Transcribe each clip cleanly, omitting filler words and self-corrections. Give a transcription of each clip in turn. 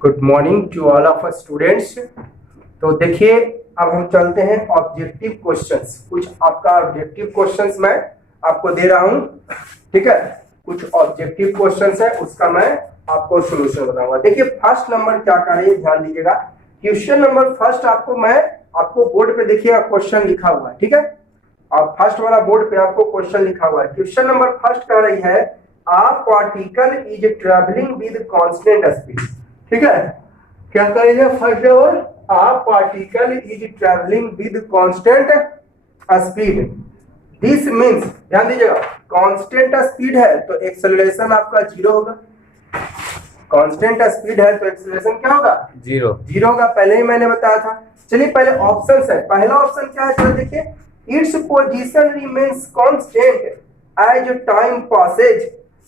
Good morning to all of students. तो देखिए, अब हम चलते हैं ऑब्जेक्टिव क्वेश्चंस। कुछ आपका ऑब्जेक्टिव क्वेश्चंस मैं आपको दे रहा हूं, ठीक है। कुछ ऑब्जेक्टिव क्वेश्चंस है, उसका मैं आपको सॉल्यूशन बताऊंगा। देखिए, फर्स्ट नंबर क्या कर रही है, ध्यान दीजिएगा। क्वेश्चन नंबर फर्स्ट आपको बोर्ड पे देखिएगा क्वेश्चन लिखा हुआ है, ठीक है। और फर्स्ट वाला बोर्ड पे आपको क्वेश्चन लिखा हुआ है। क्वेश्चन नंबर फर्स्ट कह रही है a particle is travelling with constant speed, ठीक है। क्या करेंगे, first number a particle is travelling with constant speed. This means, ध्यान दीजिएगा, कांस्टेंट स्पीड है तो एक्सेलरेशन आपका जीरो होगा। कांस्टेंट स्पीड है तो एक्सेलरेशन क्या होगा, जीरो होगा। पहले ही मैंने बताया था। चलिए पहले ऑप्शन है। पहला ऑप्शन क्या है, चलो देखिए, its position remains constant as time passes.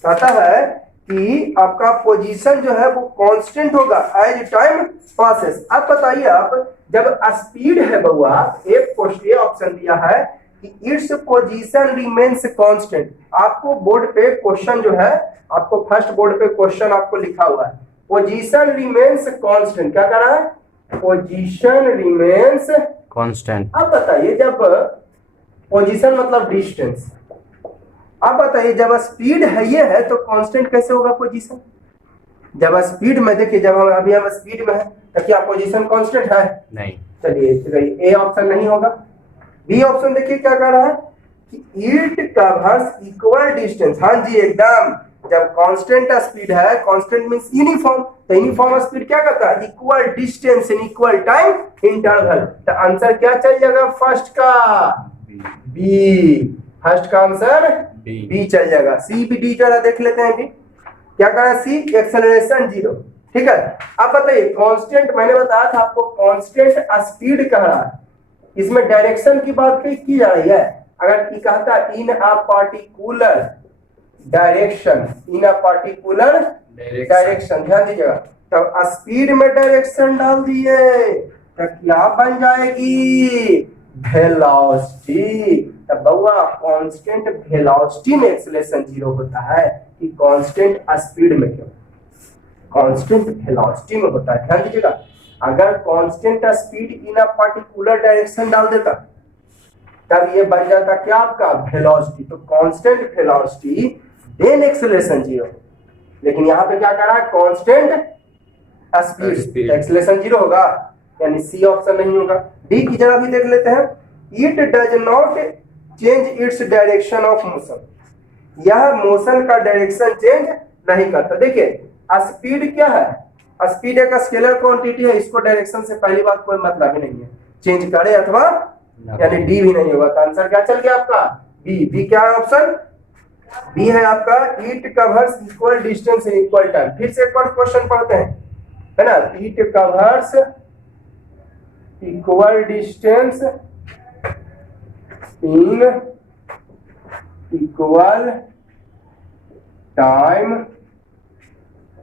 कहता है कि आपका पोजीशन जो है वो कांस्टेंट होगा एज टाइम पासेस। अब बताइए, आप जब स्पीड है बउआ, एक क्वेश्चन ऑप्शन दिया है कि इट्स पोजीशन रिमेन्स कांस्टेंट। आपको बोर्ड पे क्वेश्चन जो है, आपको फर्स्ट बोर्ड पे क्वेश्चन आपको लिखा हुआ है पोजीशन रिमेन्स कांस्टेंट। क्या कर रहा है, पोजीशन रिमेन्स कांस्टेंट। अब बताइए, जब पोजीशन मतलब डिस्टेंस, अब बताइए जब स्पीड है ये है तो कांस्टेंट कैसे होगा पोजीशन। जब स्पीड में देखिए, जब हम स्पीड में है तो क्या पोजीशन कांस्टेंट है, नहीं। चलिए ए ऑप्शन नहीं होगा। बी ऑप्शन देखिए क्या कह रहा है कि इट कवर्स इक्वल डिस्टेंस। हाँ जी, एकदम। जब कांस्टेंट स्पीड है, कांस्टेंट मींस यूनिफॉर्म, तो यूनिफॉर्म स्पीड क्या करता है, equal distance in equal time interval. तो आंसर क्या चल जाएगा फर्स्ट का, बी। फर्स्ट का आंसर बी चल जाएगा। सी बी डी जरा देख लेते हैं। बी क्या कर रहा है, सी एक्सेलरेशन जीरो, ठीक है। अब बताइए कांस्टेंट, मैंने बताया था आपको कांस्टेंट स्पीड कह रहा है, इसमें डायरेक्शन की बात की जा रही है। अगर ये कहता है in a particular direction, in a particular direction, ध्यान दीजिएगा, तब स्पीड में डायरेक्शन डाल दिए तो क्या बन जाएगी, वेलोसिटी। तब बउआ कांस्टेंट वेलोसिटी में एक्सेलरेशन जीरो होता है कि कांस्टेंट स्पीड में क्यों, कांस्टेंट वेलोसिटी में होता है। ध्यान दीजिएगा, अगर constant speed in a particular direction डाल देता तब ये बन जाता क्या आपका वेलोसिटी। तो constant velocity then acceleration zero. लेकिन यहाँ पे क्या कर रहा है, कांस्टेंट स्पीड, एक्सेलरेशन जीरो होगा, यानी सी ऑप्शन नहीं होगा। डी की जरा भी देख लेते हैं। It does not change its direction of motion. यह मोशन का डायरेक्शन चेंज नहीं करता। देखिए स्पीड क्या है, स्पीड एक स्केलर क्वांटिटी है, इसको डायरेक्शन से पहली बात कोई मतलब ही नहीं है, चेंज करे अथवा, यानी डी भी नहीं होगा। तो आंसर क्या चल गया आपका, बी। बी क्या है ऑप्शन, बी है आपका। It covers equal distance in equal time. फिर से एक बार क्वेश्चन पढ़ते हैं, है ना। It covers equal distance in equal time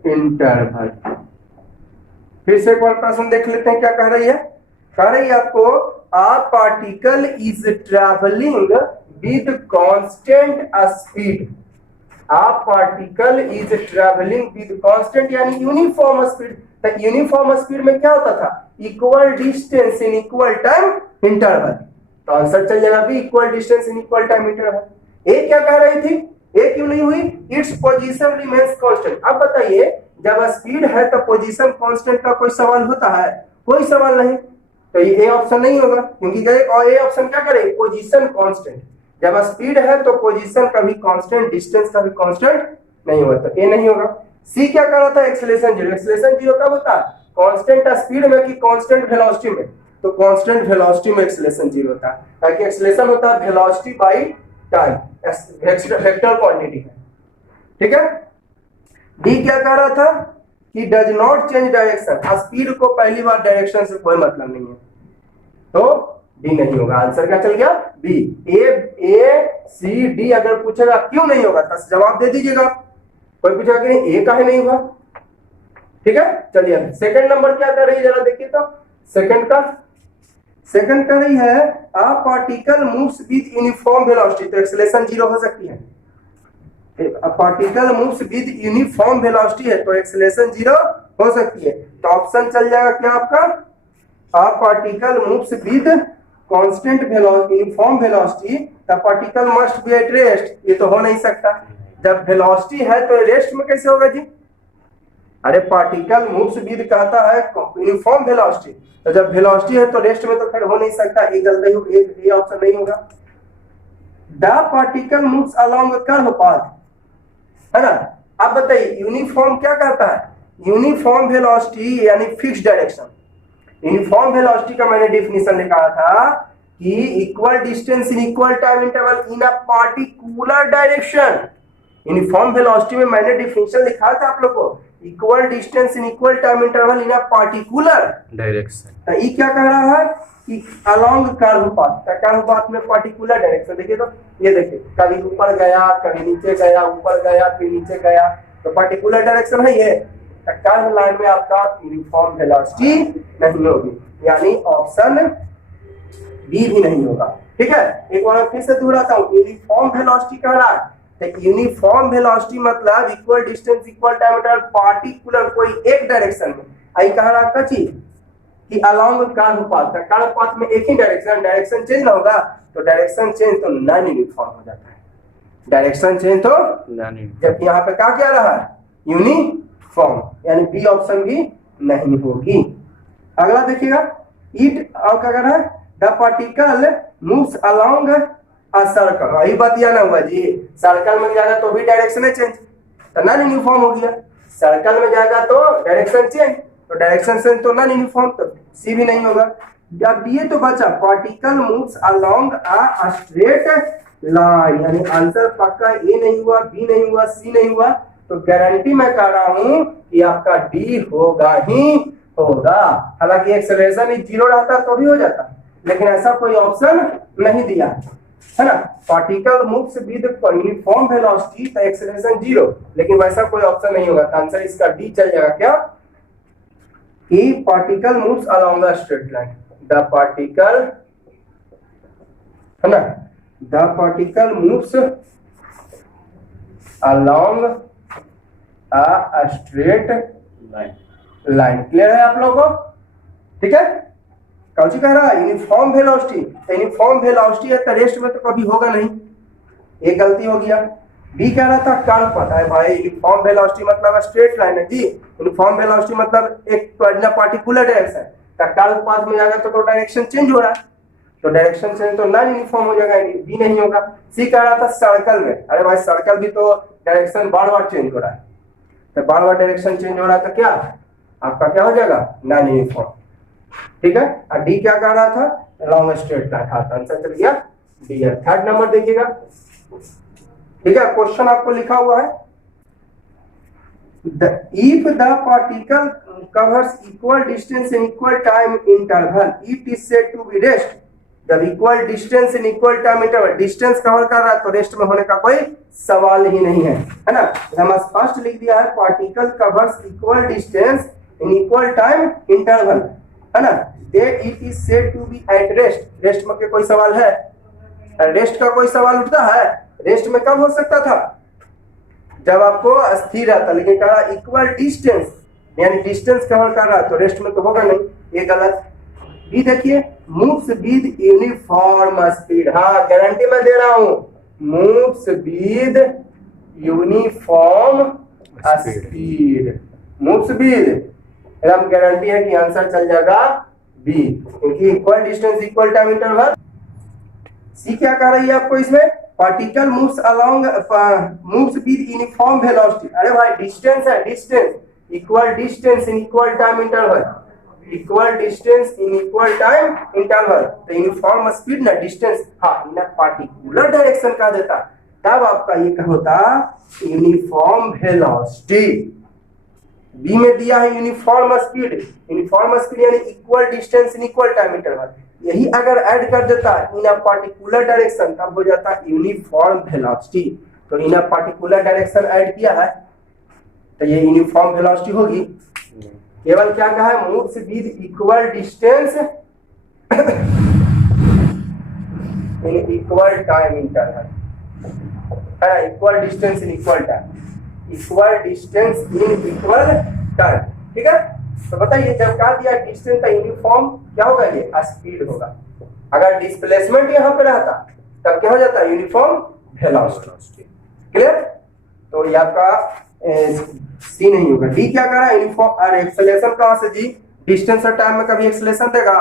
interval. फिर से एक बार प्रश्न देख लेते हैं क्या कह रही है। कह रही है आपको a particle is travelling with constant speed. A particle is travelling with constant यानी यूनिफॉर्म स्पीड। तो यूनिफॉर्म स्पीड में क्या होता था, equal distance in equal time interval. तो आंसर चल जाएगा B, equal distance in equal time interval. A क्या कह रही थी, ए क्यों नहीं हुई, इट्स पोजीशन रिमेन्स कांस्टेंट। अब बताइए जब स्पीड है तो पोजीशन कांस्टेंट का कोई सवाल होता है, कोई सवाल नहीं। तो ये ए ऑप्शन नहीं होगा, क्योंकि और ए ऑप्शन क्या करे, पोजीशन कांस्टेंट। जब स्पीड है तो पोजीशन कभी कांस्टेंट, डिस्टेंस कभी कांस्टेंट नहीं होता, ए नहीं होगा। सी क्या कर रहा था, एक्सेलरेशन जीरो। एक्सेलरेशन जीरो कब होता है, कांस्टेंट स्पीड में कि कांस्टेंट वेलोसिटी में। तो कांस्टेंट वेलोसिटी में एक्सेलरेशन जीरो होता है, ताकि एक्सेलरेशन होता है velocity by time, vector quantity है, ठीक है। डी क्या कह रहा था कि does not change direction. Speed को पहली बार डायरेक्शन से कोई मतलब नहीं है, तो डी नहीं होगा। आंसर क्या चल गया, बी। ए सी डी अगर पूछेगा क्यों नहीं होगा तो जवाब दे दीजिएगा। कोई पूछेगा कि नहीं ए काहे नहीं हुआ, ठीक है। चलिए सेकंड नंबर क्या कर रही है जरा देखिए। तो सेकंड कर रही है a particle moves with uniform velocity. तो एक्सेलरेशन जीरो हो सकती है। Particle moves with uniform velocity है तो एक्सेलरेशन जीरो हो सकती है। तो ऑप्शन चल जाएगा क्या आपका, a particle moves with constant velocity uniform velocity the particle must be at rest। ये तो हो नहीं सकता, जब वेलोसिटी है तो रेस्ट में कैसे होगा जी? अरे पार्टिकल मूव्स विद कहता है यूनिफॉर्म वेलोसिटी, तो जब वेलोसिटी है तो रेस्ट में तो फिर हो नहीं सकता, ये गलती हो, ये ऑप्शन नहीं होगा। The particle moves along curve path, है ना। अब बताइए यूनिफॉर्म क्या कहता है? यूनिफॉर्म वेलोसिटी यानी फिक्स डायरेक्शन। यूनिफॉर्म वेलोसिटी का मैंने डेफिनेशन निकाला था कि equal distance in equal time interval in a particular direction. Uniform velocity में मैंने डेफिनेशन लिखा था आप लोग को, equal distance in equal time interval in a particular direction. तो ये क्या कह रहा है कि along curve path, curve path में पार्टिकुलर डायरेक्शन। देखिए तो ये देखिए, कभी ऊपर गया, कभी नीचे गया, ऊपर गया फिर नीचे गया, तो पार्टिकुलर डायरेक्शन है ये। कर्व लाइन में आपका यूनिफॉर्म वेलोसिटी नहीं होगी, यानी ऑप्शन बी भी नहीं होगा। ठीक है, एक बार फिर से दोहराता हूँ, यूनिफॉर्म वेलोसिटी कह रहा है, यूनिफॉर्म वेलोसिटी मतलब equal distance equal time interval particular कोई एक डायरेक्शन में। आई कह रहा का चीज कि along curve path, curve path में एक ही डायरेक्शन चेंज ना होगा, तो डायरेक्शन चेंज तो नॉन यूनिफॉर्म हो जाता है। डायरेक्शन चेंज तो जबकि यहाँ पे क्या क्या रहा है, यूनिफॉर्म, यानी बी ऑप्शन भी नहीं होगी। अगला देखिएगा, इट और क्या कर रहा है, the particle moves along a circle. वही बात या ना हुआ जी, सर्कल में जाएगा तो भी डायरेक्शन चेंज, तो नॉन यूनिफॉर्म हो गया। सर्कल में जाएगा तो डायरेक्शन चेंज, तो डायरेक्शन चेंज तो नॉन यूनिफॉर्म, तो सी भी नहीं होगा। अब ये तो बचा particle moves along a straight line, यानी आंसर पक्का ए नहीं हुआ, बी नहीं हुआ, सी नहीं हुआ, तो गारंटी मैं कह रहा हूं कि आपका डी होगा ही होगा। हालांकि एक्सेलरेशन ही 0 रहता तो भी हो जाता, लेकिन ऐसा कोई ऑप्शन नहीं दिया है ना। Particle moves with uniform velocity तो एक्सेलरेशन 0, लेकिन वैसा कोई ऑप्शन नहीं होगा, तो आंसर इसका डी चल जाएगा क्या, कि particle moves along a straight line. The particle, है ना, the particle moves along a straight line. Clear है आप लोगों को? ठीक है, कौन कह रहा है यूनिफॉर्म वेलोसिटी, यूनिफॉर्म वेलोसिटी है तो रेस्ट में तो कभी होगा नहीं, ये गलती हो गया। बी कह रहा था कर्व पाथ है भाई, यूनिफॉर्म वेलोसिटी मतलब स्ट्रेट लाइन है जी, यूनिफॉर्म वेलोसिटी मतलब एक पार्टिकुलर डायरेक्शन, तो कर्व पाथ में जाएगा तो डायरेक्शन चेंज हो रहा है, तो डायरेक्शन चेंज तो नॉन यूनिफॉर्म हो जाएगा, बी नहीं होगा। सी कह रहा था सर्कल में, अरे भाई सर्कल भी तो डायरेक्शन बार बार चेंज हो रहा है, तो बार बार डायरेक्शन चेंज हो रहा है तो क्या आपका क्या हो जाएगा, नॉन यूनिफॉर्म। ठीक है, और डी क्या कह रहा था, लॉन्ग स्ट्रेट लाइन, हाँ आंसर चल गया डी है। थर्ड नंबर देखिएगा, ठीक है, क्वेश्चन आपको लिखा हुआ है, if the particle covers equal distance in equal time interval it is said to be rest। जब equal distance in equal time interval, distance cover कर रहा है तो रेस्ट में होने का कोई सवाल ही नहीं है, है ना। हम स्पष्ट लिख दिया है, particle covers equal distance in equal time interval, है ना, that it is said to be at rest। Rest में कोई सवाल है, रेस्ट का कोई सवाल उठता है? रेस्ट में कब हो सकता था, जब आपको स्थिर रहता, लेकिन कह रहा इक्वल डिस्टेंस, यानी डिस्टेंस कवर कर रहा है तो रेस्ट में तो होगा नहीं, ये गलत। बी देखिए, मूव्स विद यूनिफॉर्म स्पीड, हाँ गारंटी मैं दे रहा हूं, moves with uniform speed, moves with, एकदम गारंटी है कि आंसर चल जाएगा बी, क्योंकि equal distance equal time interval. C क्या कह रही है आपको इसमें, particle moves along moves with uniform velocity. अरे भाई डिस्टेंस है, distance, equal distance in equal time interval, equal distance in equal time interval, तो यूनिफॉर्म स्पीड ना डिस्टेंस, हाँ इन पार्टिकुलर डायरेक्शन का देता, तब आपका ये क्या होता, यूनिफॉर्म वेलोसिटी। बी में दिया है यूनिफॉर्म स्पीड, यूनिफॉर्म स्पीड यानी equal distance in equal time interval, यही अगर ऐड कर देता इन अ पार्टिकुलर डायरेक्शन तब हो जाता यूनिफॉर्म वेलोसिटी। तो इन अ पार्टिकुलर डायरेक्शन ऐड किया है तो ये यूनिफॉर्म वेलोसिटी होगी। केवल क्या कहा है, moves with equal distance in equal time interval, है equal distance in equal time, equal distance in equal time. ठीक है। तो बताइए जब कहा दिया डिस्टेंस का यूनिफॉर्म क्या होगा, ये स्पीड होगा। अगर डिस्प्लेसमेंट यहाँ पे रहता तब क्या हो जाता है, यूनिफॉर्म वेलोसिटी। क्लियर। तो ये आपका सी नहीं होगा। डी क्या कह रहा है, यूनिफॉर्म और एक्सेलरेशन कहां से जी, डिस्टेंस और टाइम में कभी एक्सेलरेशन देगा,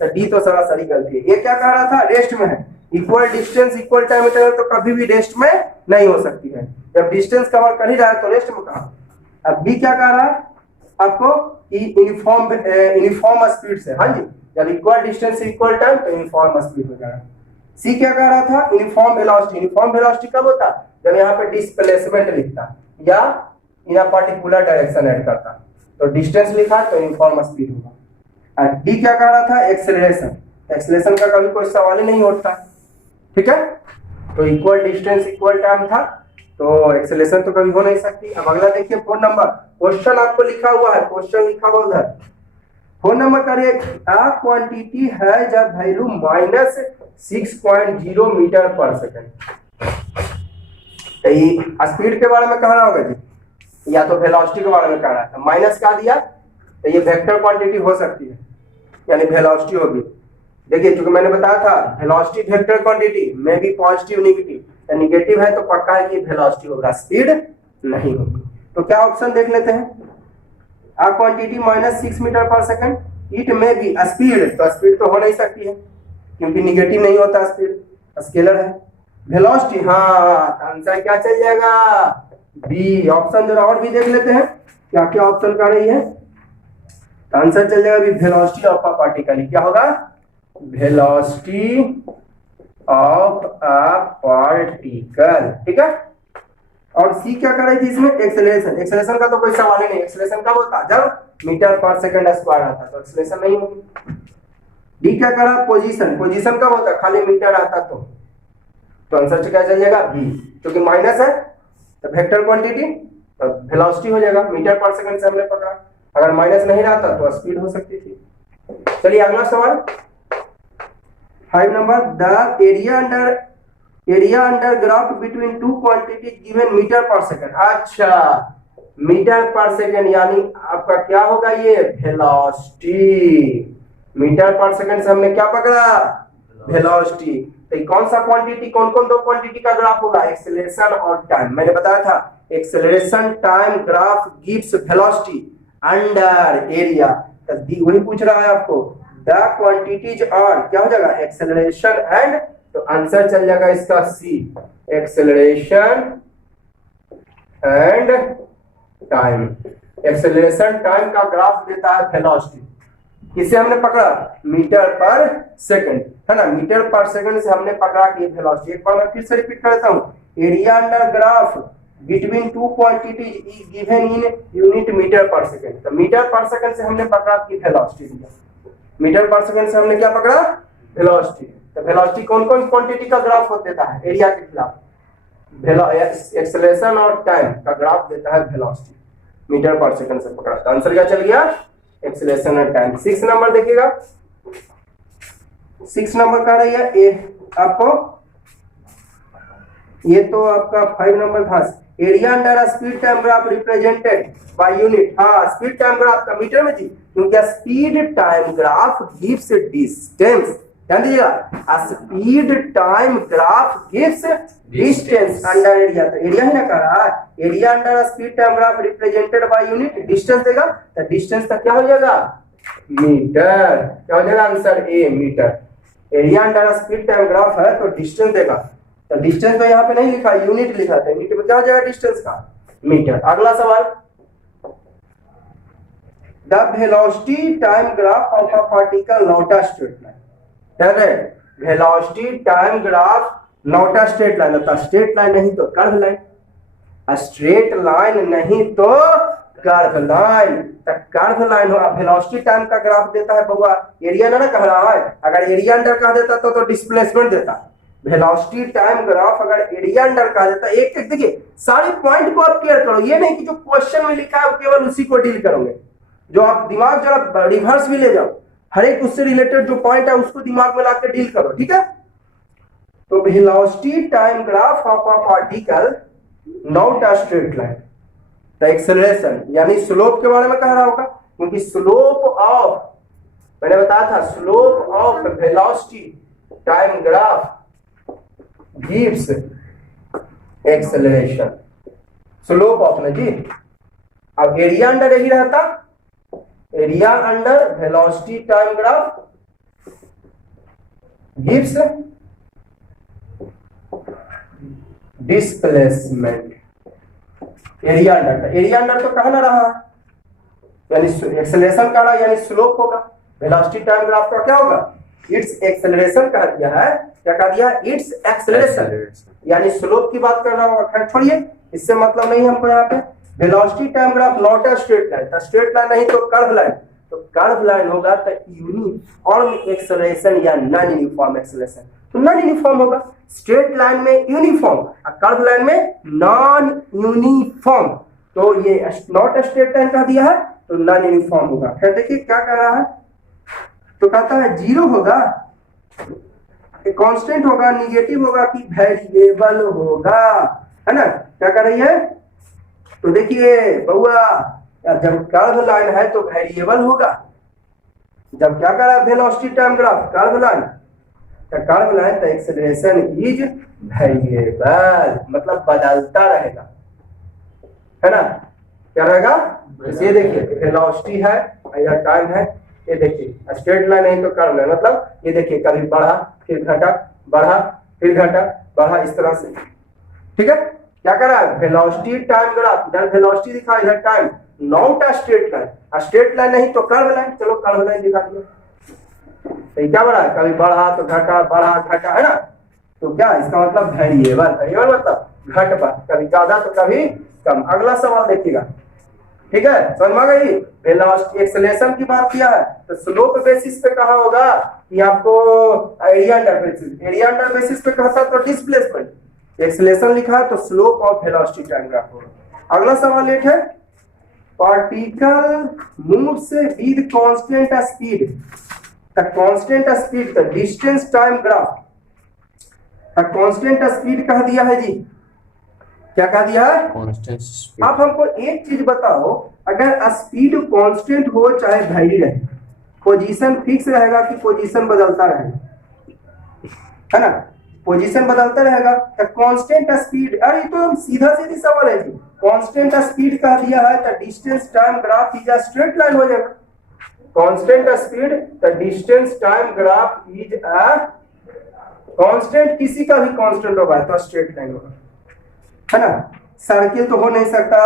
तो डी तो सरासरी गलती है। ये क्या कह रहा था, रेस्ट में है। इक्वल डिस्टेंस इक्वल टाइम में तो कभी भी रेस्ट में नहीं हो सकती है। जब डिस्टेंस कवर कर ही रहा है तो रेस्ट में कहा। अब बी क्या कह रहा है आपको कि यूनिफॉर्म स्पीड से, हाँ जी, जब इक्वल डिस्टेंस इक्वल टाइम तो यूनिफॉर्म स्पीड हो जाएगा। सी क्या कह रहा था, यूनिफॉर्म वेलोसिटी। यूनिफॉर्म वेलोसिटी कब होता, जब यहाँ पे डिस्प्लेसमेंट लिखता या इन अ पर्टिकुलर डायरेक्शन ऐड करता, तो डिस्टेंस लिखा तो यूनिफॉर्म स्पीड होगा। और डी क्या कह रहा था, एक्सेलरेशन। एक्सेलरेशन का कभी कोई सवाल ही नहीं उठता, ठीक है। तो इक्वल डिस्टेंस इक्वल टाइम था, तो एक्सेलरेशन तो कभी हो नहीं सकती। अब अगला देखिए 4 नंबर क्वेश्चन आपको लिखा हुआ है, क्वेश्चन लिखा हुआ उधर 4 नंबर करिए। क्वांटिटी है जब value -6.0 metre per second. Speed के बारे में कह रहा होगा जी, या तो वेलोसिटी के बारे में कह रहा था। माइनस का दिया तो ये वेक्टर क्वांटिटी हो सकती है, यानी वेलोसिटी होगी। देखिए चूंकि मैंने बताया था वेलोसिटी वेक्टर क्वांटिटी में भी पॉजिटिव नेगेटिव, तो नेगेटिव है तो पक्का है कि वेलोसिटी होगा, स्पीड नहीं होगी। तो क्या ऑप्शन देख लेते हैं, आ quantity -6 metre per second, it में बी स्पीड, तो स्पीड तो हो नहीं सकती है क्योंकि नेगेटिव नहीं होता, स्पीड स्केलर है। वेलोसिटी, हाँ, आंसर क्या चल जाएगा, बी ऑप्शन। जरा और भी देख लेते हैं क्या क्या ऑप्शन कर रही है, आंसर चल जाएगा B, velocity of a particle. क्या होगा, वेलोसिटी ऑफ अ पार्टिकल, ठीक है। और सी क्या कर रही थी इसमें, एक्सेलरेशन। एक्सेलरेशन का तो कोई सवाल ही नहीं, एक्सेलरेशन कब होता जब मीटर पर सेकंड स्क्वायर आता, तो एक्सेलरेशन नहीं होगी। डी क्या कर रहा, पोजीशन। पोजीशन कब होता, खाली मीटर आता तो आंसर क्या चल जाएगा, बी, क्योंकि माइनस है तो वेक्टर क्वांटिटी तो वेलोसिटी हो जाएगा, मीटर पर सेकंड से हमने पकड़ा। अगर माइनस नहीं रहता तो स्पीड हो सकती थी। चलिए अगला सवाल 5 नंबर, the area under graph between two quantity given meter per second. अच्छा, मीटर पर सेकंड यानी आपका क्या होगा, ये वेलोसिटी। मीटर पर सेकंड से हमने क्या पकड़ा, वेलोसिटी। तो कौन सा क्वांटिटी, कौन कौन दो क्वांटिटी का ग्राफ होगा, एक्सेलरेशन और टाइम। मैंने बताया था acceleration time graph gives velocity under area, तो वही पूछ रहा है आपको, द क्वांटिटीज आर क्या हो जाएगा, एक्सेलरेशन एंड, तो आंसर चल जाएगा इसका C, acceleration and time. Acceleration time का ग्राफ देता है वेलोसिटी, किसे हमने पकड़ा, मीटर पर सेकंड, है ना। मीटर पर सेकंड से हमने पकड़ा कि वेलोसिटी। एक बार मैं फिर से रिपीट करता हूं, area under graph between two quantities is given in unit meter per second. तो मीटर पर सेकंड से हमने पकड़ा कि वेलोसिटी, मीटर पर सेकंड से हमने क्या पकड़ा, वेलोसिटी। तो वेलोसिटी कौन कौन क्वांटिटी का ग्राफ होता देता है, एरिया के खिलाफ। एक्सेलरेशन और टाइम का ग्राफ देता है वेलोसिटी, मीटर पर सेकंड से पकड़ा। तो आंसर क्या चल गया, एक्सेलरेशन और टाइम। 6 नंबर देखिएगा, 6 नंबर का रही है ए आपको, ये तो आपका 5 नंबर था। Area under speed time graph represented by unit. हाँ, स्पीड टाइम ग्राफ का मीटर में जी, क्योंकि speed time graph gives distance. ध्यान दीजिएगा, speed time graph gives distance under area. तो एरिया ही ना कह रहा है, area under speed time graph represented by unit distance देगा, तो डिस्टेंस तक क्या हो जाएगा, मीटर। क्या हो जाएगा answer A, meter. Area under speed time graph है तो डिस्टेंस देगा, तो डिस्टेंस तो यहाँ पे नहीं लिखा, यूनिट लिखा था, यूनिट में क्या हो जाएगा डिस्टेंस का, मीटर। अगला सवाल, the velocity time graph of a particle not a straight line. Velocity time graph not a straight line, होता स्ट्रेट लाइन नहीं तो कर्व लाइन, स्ट्रेट लाइन नहीं तो कर्व लाइन। कर्व लाइन हो, वेलोसिटी टाइम का graph देता है बउआ, एरिया ना कह रहा है। अगर एरिया अंडर कह देता तो डिस्प्लेसमेंट देता। वेलोसिटी टाइम ग्राफ अगर एरिया अंडर कह देता, एक एक देखिए सारे पॉइंट को आप क्लियर करो, ये नहीं कि जो क्वेश्चन में लिखा है केवल उसी को डील करोगे। जो आप दिमाग जरा रिवर्स भी ले जाओ, हर एक उससे रिलेटेड जो पॉइंट है उसको दिमाग में लाकर डील करो, ठीक है। तो velocity time graph of a particle not a straight line. तो एक्सेलरेशन यानी स्लोप के बारे में कह रहा होगा, क्योंकि स्लोप ऑफ, मैंने बताया था slope of velocity time graph gives acceleration, slope of ना जी। अब एरिया अंडर यही रहता, area under velocity time graph gives displacement. Area under तो कहा ना रहा, यानी एक्सेलरेशन का रहा, यानी स्लोप होगा। वेलोसिटी टाइम ग्राफ का क्या होगा, इट्स एक्सेलरेशन कह दिया है, क्या कह दिया, इट्स एक्सेलरेशन, यानी स्लोप की बात कर रहा होगा। खैर छोड़िए, इससे मतलब नहीं हमको यहाँ पे। Velocity time graph not a straight line, straight line नहीं तो कर्व लाइन, तो कर्व लाइन होगा तो यूनिफॉर्म एक्सेलरेशन या नॉन यूनिफॉर्म एक्सेलरेशन, तो नॉन यूनिफॉर्म होगा। स्ट्रेट लाइन में यूनिफॉर्म और कर्व लाइन में नॉन यूनिफॉर्म, तो ये नॉट अ स्ट्रेट लाइन कह दिया है तो नॉन यूनिफॉर्म होगा। फिर देखिए क्या कह रहा है, तो कहता है जीरो होगा, कांस्टेंट होगा, निगेटिव होगा कि वेरिएबल होगा, है ना। क्या कर रही है, तो देखिए बउआ, जब कर्व लाइन है तो वेरिएबल होगा। जब क्या कर रहा है velocity time graph curve line, तो कर्व लाइन तो एक्सेलरेशन इज वेरिएबल, मतलब बदलता रहेगा, है ना। क्या रहेगा, ये देखिए वेलोसिटी है, इधर टाइम है, ये देखिए स्ट्रेट लाइन नहीं तो कर्व लाइन, मतलब ये देखिए कभी बढ़ा फिर घटा, बढ़ा फिर घटा, बढ़ा, इस तरह से, ठीक है। क्या कर रहा है, वेलोसिटी टाइम ग्राफ, इधर वेलोसिटी दिखा, इधर time, not a straight line, straight line नहीं तो कर्व लाइन, चलो कर्व लाइन दिखा दिया। तो क्या बढ़ा, कभी बढ़ा तो घटा, बढ़ा घटा, है ना। तो क्या इसका मतलब वेरिएबल, वेरिएबल मतलब घट बढ़, कभी ज्यादा तो कभी कम। अगला सवाल देखिएगा, ठीक है, समझ में आ गई। वेलोसिटी एक्सेलरेशन की बात किया है तो स्लोप बेसिस पे कहा होगा कि आपको area under basis, area under basis पे कहता तो डिस्प्लेसमेंट, एक्सेलरेशन लिखा है तो slope of velocity time graph होगा। अगला सवाल एक है, particle moves with constant speed, the constant speed the distance time graph, the constant speed कह दिया है जी, क्या कह दिया है, कांस्टेंट स्पीड। आप हमको एक चीज बताओ, अगर स्पीड कांस्टेंट हो चाहे वेरी रहे, पोजीशन फिक्स रहेगा कि पोजीशन बदलता रहेगा, है ना, पोजीशन बदलता रहेगा तो कांस्टेंट स्पीड, अरे तो सीधा सीधी सवाल है जी, कांस्टेंट स्पीड कह दिया है तो distance time graph is a straight line हो जाएगा। कांस्टेंट स्पीड तो distance time graph is a constant, किसी का भी कांस्टेंट होगा तो स्ट्रेट लाइन होगा, है ना। सर्किल तो हो नहीं सकता,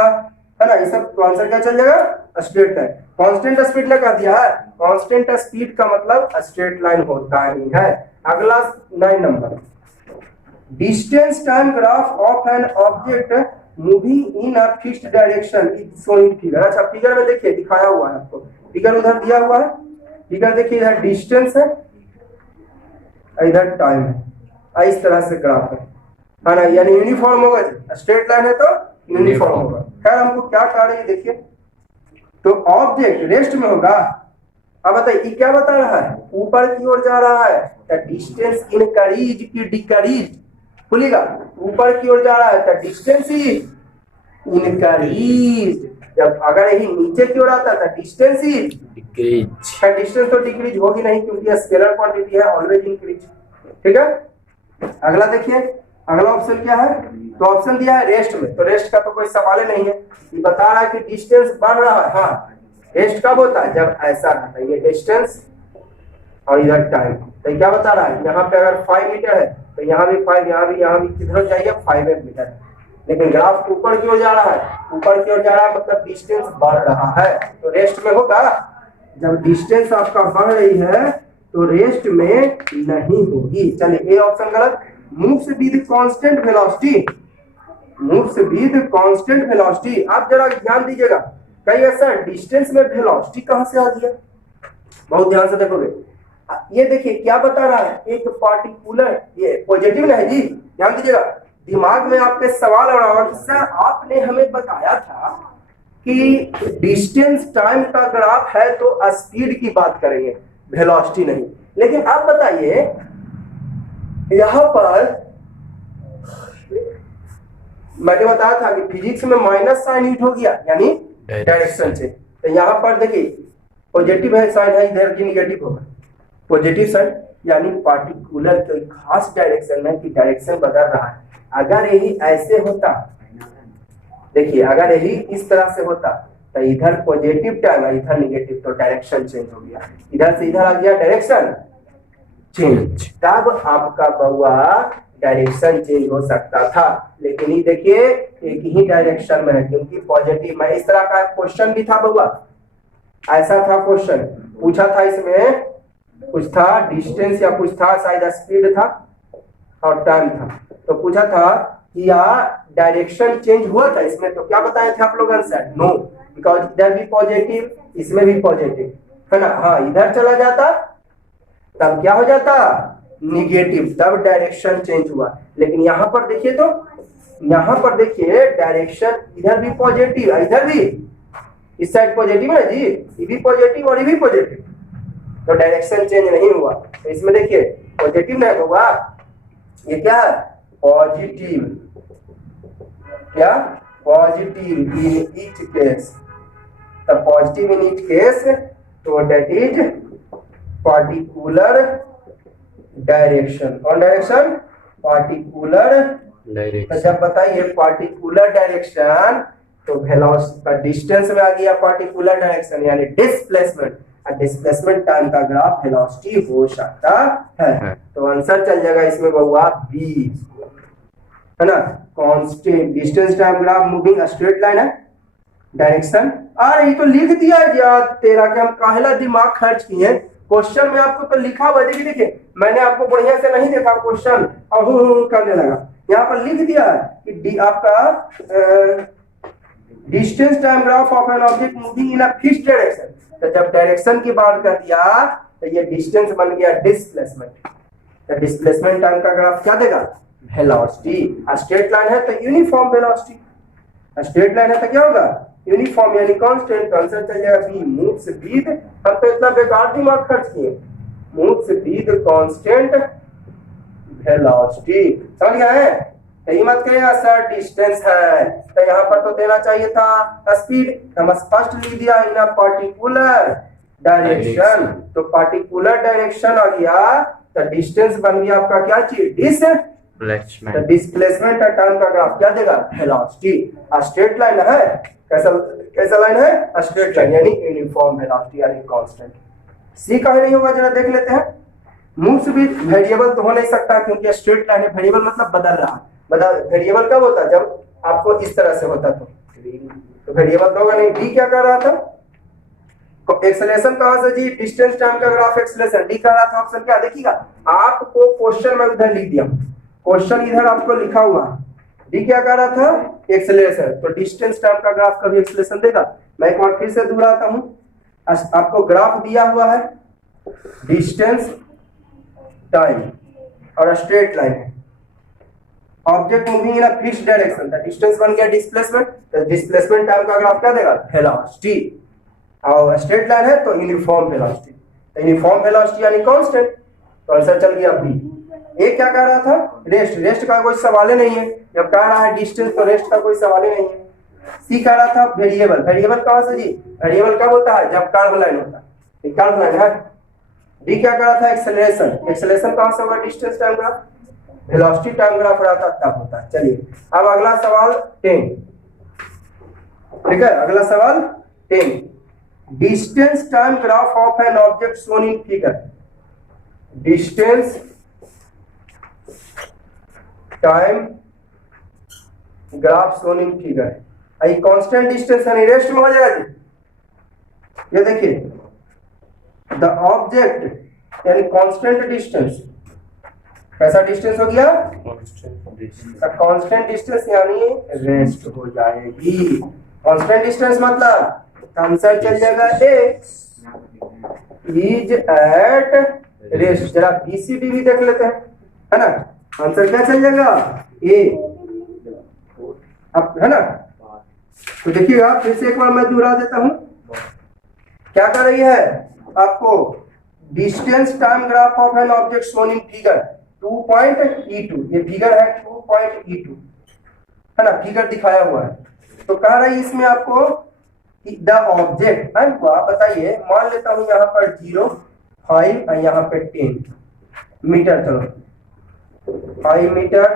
है ना, ये सब आंसर क्या चल जाएगा, स्ट्रेट लाइन। कांस्टेंट स्पीड ने कह दिया है, कांस्टेंट स्पीड का मतलब स्ट्रेट लाइन होता ही है। अगला 9 number, distance time graph of an object moving in a fixed direction is shown in figure. अच्छा फिगर में देखिए दिखाया हुआ है आपको, फिगर उधर दिया हुआ है, फिगर देखिए इधर डिस्टेंस है, इधर टाइम है, इस तरह से ग्राफ है ना, यानी यूनिफॉर्म होगा, स्ट्रेट लाइन है तो यूनिफॉर्म होगा। खैर हमको क्या कह रही है देखिए, तो ऑब्जेक्ट रेस्ट में होगा। अब बताइए क्या बता रहा है, ऊपर की ओर जा रहा है तो डिस्टेंस इनक्रीज की डिक्रीज, बोलिएगा ऊपर की ओर जा रहा है तो डिस्टेंस ही इनक्रीज, जब अगर यही नीचे की ओर आता है तो डिस्टेंस ही डिक्रीज, डिस्टेंस तो डिक्रीज होगी नहीं क्योंकि स्केलर क्वांटिटी है, ऑलवेज इंक्रीज, ठीक है। अगला देखिए, अगला ऑप्शन क्या है, तो ऑप्शन दिया है रेस्ट में, तो रेस्ट का तो कोई सवाल ही नहीं है, ये बता रहा है कि डिस्टेंस बढ़ रहा है। हाँ, रेस्ट कब होता है, जब ऐसा रहता है, ये डिस्टेंस और इधर टाइम, तो क्या बता रहा है, यहाँ पे अगर 5 मीटर है तो यहाँ भी 5, यहाँ भी किधर जाइए 5 मीटर, लेकिन ग्राफ ऊपर की ओर जा रहा है, ऊपर की ओर जा रहा है मतलब डिस्टेंस बढ़ रहा है, तो रेस्ट में होगा। जब डिस्टेंस आपका बढ़ रही है तो रेस्ट में नहीं होगी। चलिए ए ऑप्शन गलत, moves with constant velocity, moves with constant velocity. आप जरा ध्यान दीजिएगा, कहीं ऐसा डिस्टेंस में वेलोसिटी कहां से आ गया, बहुत ध्यान से देखोगे। ये देखिए क्या बता रहा है, एक पार्टिकुलर, ये पॉजिटिव है जी, ध्यान दीजिएगा, दिमाग में आपके सवाल आ रहा है, सर आपने हमें बताया था कि डिस्टेंस टाइम का ग्राफ है तो स्पीड की बात करेंगे, वेलोसिटी नहीं। लेकिन आप बताइए यहां पर मैंने बताया था कि फिजिक्स में माइनस साइन यूज हो गया, यानी डायरेक्शन से, तो यहां पर देखिए पॉजिटिव है साइन है इधर की निगेटिव होगा, पॉजिटिव साइन, यानी पार्टिकुलर कोई खास डायरेक्शन में कि डायरेक्शन बदल रहा है। अगर यही ऐसे होता, देखिए अगर यही इस तरह से होता तो इधर पॉजिटिव टर्म है इधर निगेटिव, तो डायरेक्शन चेंज हो गया, इधर से इधर आ गया डायरेक्शन चेंज, तब आपका बउआ डायरेक्शन चेंज हो सकता था। लेकिन ये देखिए एक ही डायरेक्शन में है क्योंकि पॉजिटिव में। इस तरह का क्वेश्चन भी था बउआ, ऐसा था क्वेश्चन पूछा था, इसमें कुछ था डिस्टेंस या कुछ था शायद स्पीड था और टाइम था, तो पूछा था कि यहाँ डायरेक्शन चेंज हुआ था इसमें, तो क्या बताए थे आप लोग आंसर? नो, बिकॉज इधर भी पॉजिटिव इसमें भी पॉजिटिव है ना। हाँ इधर चला जाता तब क्या हो जाता निगेटिव, तब डायरेक्शन चेंज हुआ। लेकिन यहाँ पर देखिए, तो यहाँ पर देखिए डायरेक्शन इधर भी पॉजिटिव इधर भी, इस साइड पॉजिटिव है जी, ये भी पॉजिटिव और ये भी पॉजिटिव, तो डायरेक्शन चेंज नहीं हुआ। तो इसमें देखिए पॉजिटिव नहीं होगा, ये क्या है पॉजिटिव, क्या पॉजिटिव इन ईच केस, तो पॉजिटिव इन ईच केस, तो दैट इज पार्टिकुलर डायरेक्शन। कौन डायरेक्शन? Particular direction. तो जब बताइए पार्टिकुलर डायरेक्शन तो वेलोसिटी का डिस्टेंस में आ गया पार्टिकुलर डायरेक्शन यानी डिस्प्लेसमेंट, और डिस्प्लेसमेंट टाइम का ग्राफ वेलोसिटी हो सकता है। तो आंसर चल जाएगा इसमें बउआ बी, है ना। Constant distance time graph moving straight line है, डायरेक्शन। अरे ये तो लिख दिया है यार तेरा, कि हम काहेला दिमाग खर्च किए, क्वेश्चन में आपको तो लिखा हुआ है, देखिए मैंने आपको बढ़िया से नहीं देखा क्वेश्चन और हु करने लगा। यहाँ पर लिख दिया है कि आपका distance time graph of an object moving in a fixed direction, तो जब डायरेक्शन की बात कर दिया तो ये डिस्टेंस बन गया डिस्प्लेसमेंट, तो डिस्प्लेसमेंट टाइम का ग्राफ क्या देगा वेलोसिटी। स्ट्रेट लाइन है तो यूनिफॉर्म वेलोसिटी, स्ट्रेट लाइन है तो क्या होगा यूनिफॉर्म यानी कांस्टेंट। आंसर चल जाएगा बी मूव्स विद, हम तो इतना बेकार दिमाग खर्च किए, मूव्स विद कांस्टेंट वेलोसिटी। समझ गए हैं? यही मत कहिएगा सर डिस्टेंस है, तो यहाँ पर तो देना चाहिए था स्पीड, हम स्पष्ट लिख दिया इन अ पार्टिकुलर डायरेक्शन, तो पार्टिकुलर डायरेक्शन आ गया तो डिस्टेंस बन गया आपका क्या चीज डिस्प्लेसमेंट, तो डिस्प्लेसमेंट का टाइम का ग्राफ क्या देगा वेलोसिटी। स्ट्रेट लाइन है, कैसा लाइन है स्ट्रेट लाइन यानी यूनिफॉर्म वेलोसिटी यानी कांस्टेंट। सी का नहीं होगा जरा देख लेते हैं। मूव्स विद वेरिएबल तो हो नहीं सकता क्योंकि स्ट्रेट लाइन है, वेरिएबल मतलब बदल रहा है, वेरिएबल कब होता है जब आपको इस तरह से होता तो वेरिएबल तो होगा नहीं। डी क्या कर रहा था एक्सेलरेशन कहां से जी डिस्टेंस टाइम का ग्राफ एक्सेलरेशन, डी कर रहा था ऑप्शन क्या देखिएगा आपको क्वेश्चन में उधर लिख दिया, क्वेश्चन इधर आपको लिखा हुआ है, डी क्या कर रहा था एक्सेलरेशन, तो डिस्टेंस टाइम का ग्राफ कभी एक्सेलरेशन देगा। मैं एक बार फिर से दोहराता हूं, आपको ग्राफ दिया हुआ है डिस्टेंस टाइम और स्ट्रेट लाइन है, object moving in a fixed direction, the distance बन गया डिस्प्लेसमेंट, तो डिस्प्लेसमेंट टाइम का ग्राफ क्या देगा वेलोसिटी, और स्ट्रेट लाइन है तो यूनिफॉर्म वेलोसिटी, तो यूनिफॉर्म वेलोसिटी यानी कांस्टेंट, तो आंसर चल गया बी। ए क्या कह रहा था रेस्ट, रेस्ट का कोई सवाल ही नहीं है, जब कह रहा है डिस्टेंस तो रेस्ट का कोई सवाल ही नहीं है। सी कह रहा था वेरिएबल, वेरिएबल कहां से जी वेरिएबल कब होता है जब कर्व लाइन होता है, कर्व लाइन है। डी क्या कह रहा था एक्सेलरेशन, एक्सेलरेशन कहां से होगा distance time graph, velocity time graph रहता तब होता है। चलिए अब अगला सवाल 10, ठीक है अगला सवाल 10, distance time graph of an object shown in figure, distance time graph shown in figure, I constant distance है रेस्ट में हो जाएगा जी। ये देखिए द ऑब्जेक्ट यानी कांस्टेंट डिस्टेंस, कैसा डिस्टेंस हो गया कांस्टेंट डिस्टेंस यानी रेस्ट हो जाएगी। कांस्टेंट डिस्टेंस मतलब आंसर चल जाएगा ए इज एट रेस्ट। जरा बीसीडी भी देख लेते हैं, है ना, आंसर क्या चल जाएगा ए, अब है ना। तो देखिएगा फिर से एक बार मैं दोहरा देता हूं, क्या कर रही है आपको distance time graph of an object shown in figure 2.E2, ये फिगर है 2.E2, है ना, फिगर दिखाया हुआ है। तो कह रही है इसमें आपको कि द ऑब्जेक्ट बताइए, मान लेता हूं यहाँ पर 0, 5 और यहाँ पे 10 मीटर, चलो 5 मीटर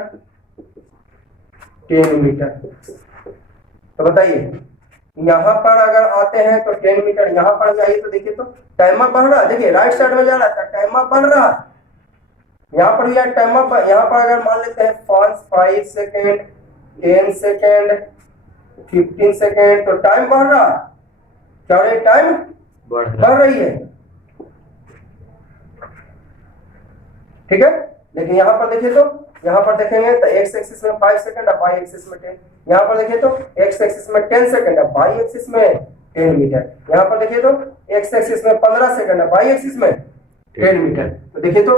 10 मीटर। तो बताइए यहाँ पर अगर आते हैं तो 10 मीटर यहाँ पर जाइए तो देखिए तो टाइम बढ़ रहा है, देखिए राइट साइड में जा रहा है टाइम बढ़ रहा है, यहाँ पर भी टाइम यहाँ पर अगर मान लेते हैं 5 सेकेंड 10 सेकेंड 15 सेकेंड, तो टाइम बढ़ रहा है, क्या रही टाइम बढ़ रही है, ठीक है। लेकिन यहाँ पर देखिए तो यहाँ पर देखेंगे तो एक्स एक्सिस में 5 सेकंड और वाई एक्सिस में 10, यहाँ पर देखिए तो एक्स एक्सिस में 10 सेकंड और वाई एक्सिस में 10 मीटर, यहाँ पर देखिए तो एक्स एक्सिस में 15 सेकंड और वाई एक्सिस में 10 मीटर। तो देखिए तो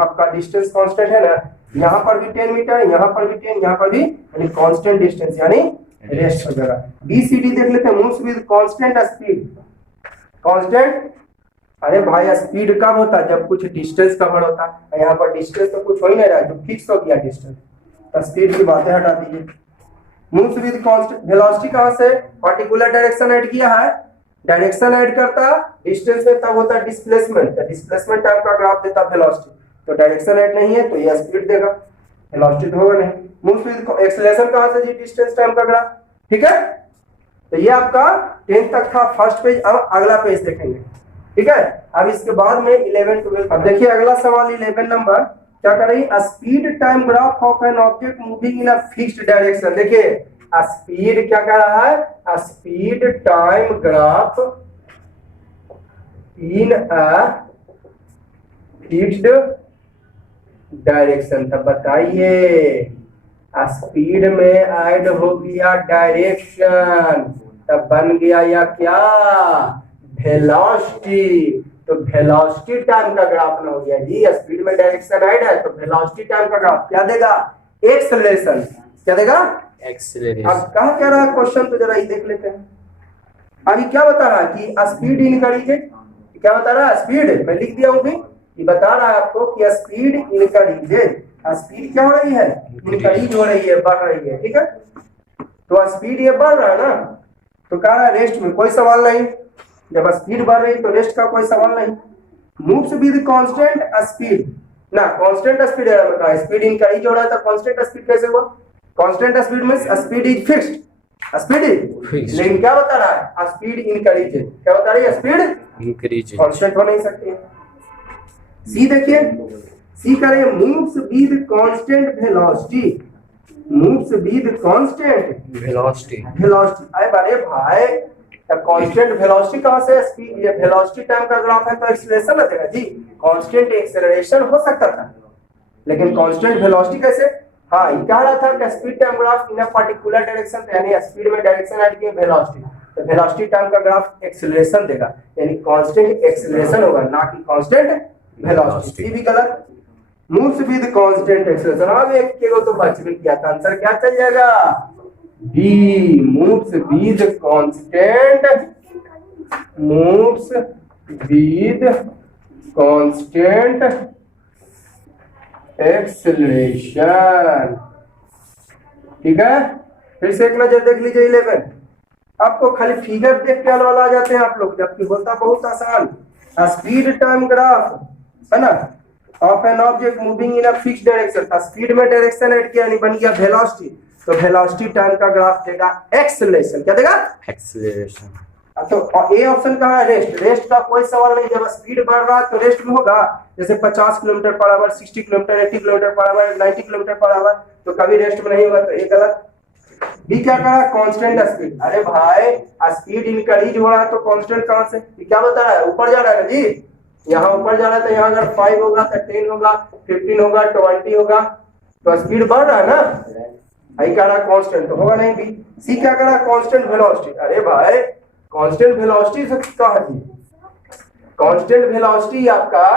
आपका डिस्टेंस कांस्टेंट है ना, यहाँ पर भी 10 मीटर, यहाँ पर भी 10, यहाँ पर भी, यानी कांस्टेंट डिस्टेंस यानी रेस्ट हो जाएगा। BCD देख लेते हैं, moves with constant speed. Constant, अरे भाई स्पीड कब होता है, जब कुछ डिस्टेंस कवर होता है, यहाँ पर डिस्टेंस तो कुछ हो ही नहीं रहा है, जो फिक्स हो गया डिस्टेंस, तो स्पीड की बातें हटा दीजिए। मूव्स विद कांस्टेंट, वेलोसिटी कहां से पर्टिकुलर डायरेक्शन ऐड किया है, डायरेक्शन ऐड करता डिस्टेंस में तब होता है डिस्प्लेसमेंट, तो डिस्प्लेसमेंट टाइम का ग्राफ देता वेलोसिटी, तो डायरेक्शन ऐड नहीं है तो ये स्पीड देगा, वेलोसिटी तो होगा नहीं। मूव्स विद एक्सेलरेशन कहां से जी, डिस्टेंस टाइम का ग्राफ, ठीक है। तो ये आपका 10 तक था फर्स्ट पेज, अब अगला पेज देखेंगे, ठीक है। अब इसके बाद में 11 12, अब देखिए अगला सवाल 11 नंबर क्या कर रही है, speed time graph of an object moving in a fixed direction. देखिए स्पीड क्या कर रहा है, speed time graph in a fixed direction. तब बताइए स्पीड में ऐड हो गया डायरेक्शन, तब बन गया या क्या, वेलोसिटी। तो वेलोसिटी टाइम का ग्राफ ना हो गया जी, स्पीड में डायरेक्शन ऐड है तो वेलोसिटी टाइम का ग्राफ क्या देगा, एक्सेलरेशन, क्या देगा एक्सेलरेशन। अब कहा क्या रहा क्वेश्चन, तो जरा ये देख लेते हैं। अभी क्या बता रहा है कि स्पीड इनक्रीजेज, क्या बता रहा है, स्पीड मैं लिख दिया हूं भी, ये बता रहा है आपको कि स्पीड इनक्रीजेज, स्पीड क्या हो रही है, इंक्रीज हो रही है, बढ़ रही है, ठीक है। तो स्पीड ये बढ़ रहा है ना, तो कह रहा है रेस्ट में कोई सवाल नहीं, जब स्पीड बढ़ रही तो रेस्ट का कोई सवाल नहीं। मूव्स विद कांस्टेंट स्पीड, ना कांस्टेंट स्पीड है, बता स्पीड इंक्रीज हो रहा था, कांस्टेंट स्पीड कैसे हुआ, constant speed means speed is fixed, speed is, लेकिन क्या बता रहा है, स्पीड इंक्रीज, क्या बता रही है, स्पीड इंक्रीज, कांस्टेंट हो नहीं सकती है। सी देखिए, सी करें moves with constant velocity, moves with constant velocity, velocity, अरे भाई कांस्टेंट वेलोसिटी कहां से, स्पीड, ये वेलोसिटी टाइम का ग्राफ है तो एक्सेलरेशन लगेगा जी, कांस्टेंट एक्सेलरेशन हो सकता था, लेकिन कांस्टेंट वेलोसिटी कैसे, हाँ ये कह रहा था कि speed time graph in a particular direction, यानी स्पीड में डायरेक्शन ऐड किए वेलोसिटी, तो वेलोसिटी टाइम का ग्राफ एक्सेलरेशन देगा, यानी कांस्टेंट एक्सेलरेशन होगा ना कि कांस्टेंट वेलोसिटी, भी गलत। मूव्स विद कांस्टेंट एक्सेलरेशन, अब एक के तो बच भी किया था, आंसर क्या चल जाएगा, D, moves with constant, moves with constant acceleration, ठीक है। फिर से एक नजर देख लीजिए 11, आपको खाली फिगर देख के आ जाते हैं आप लोग, जबकि होता बहुत आसान, स्पीड टाइम ग्राफ है ना of an object moving in a fixed direction, speed में डायरेक्शन ऐड किया, नहीं बन गया वेलोसिटी, तो वेलोसिटी टाइम का ग्राफ देगा एक्सेलरेशन, क्या देगा एक्सेलरेशन। तो ए ऑप्शन कहा है रेस्ट, रेस्ट का कोई सवाल नहीं, जब स्पीड बढ़ रहा है तो रेस्ट में होगा, जैसे 50 kilometre per hour, 60 kilometre, 80 kilometre per hour, 90 kilometre per hour, तो कभी रेस्ट में नहीं होगा, तो ये गलत। बी क्या कहा, कांस्टेंट स्पीड, अरे भाई स्पीड इंक्रीज हो रहा है तो कांस्टेंट कहां से, ये क्या बता रहा है, ऊपर जा रहा है ना जी, यहाँ ऊपर जा रहा है, तो यहाँ अगर 5 होगा तो 10 होगा, 15 होगा, 20 होगा, तो स्पीड बढ़ रहा है ना, आई कह रहा कांस्टेंट, तो होगा नहीं। बी, सी क्या कह रहा कांस्टेंट वेलोसिटी, अरे भाई कांस्टेंट वेलोसिटी से कहा जी, कांस्टेंट वेलोसिटी आपका,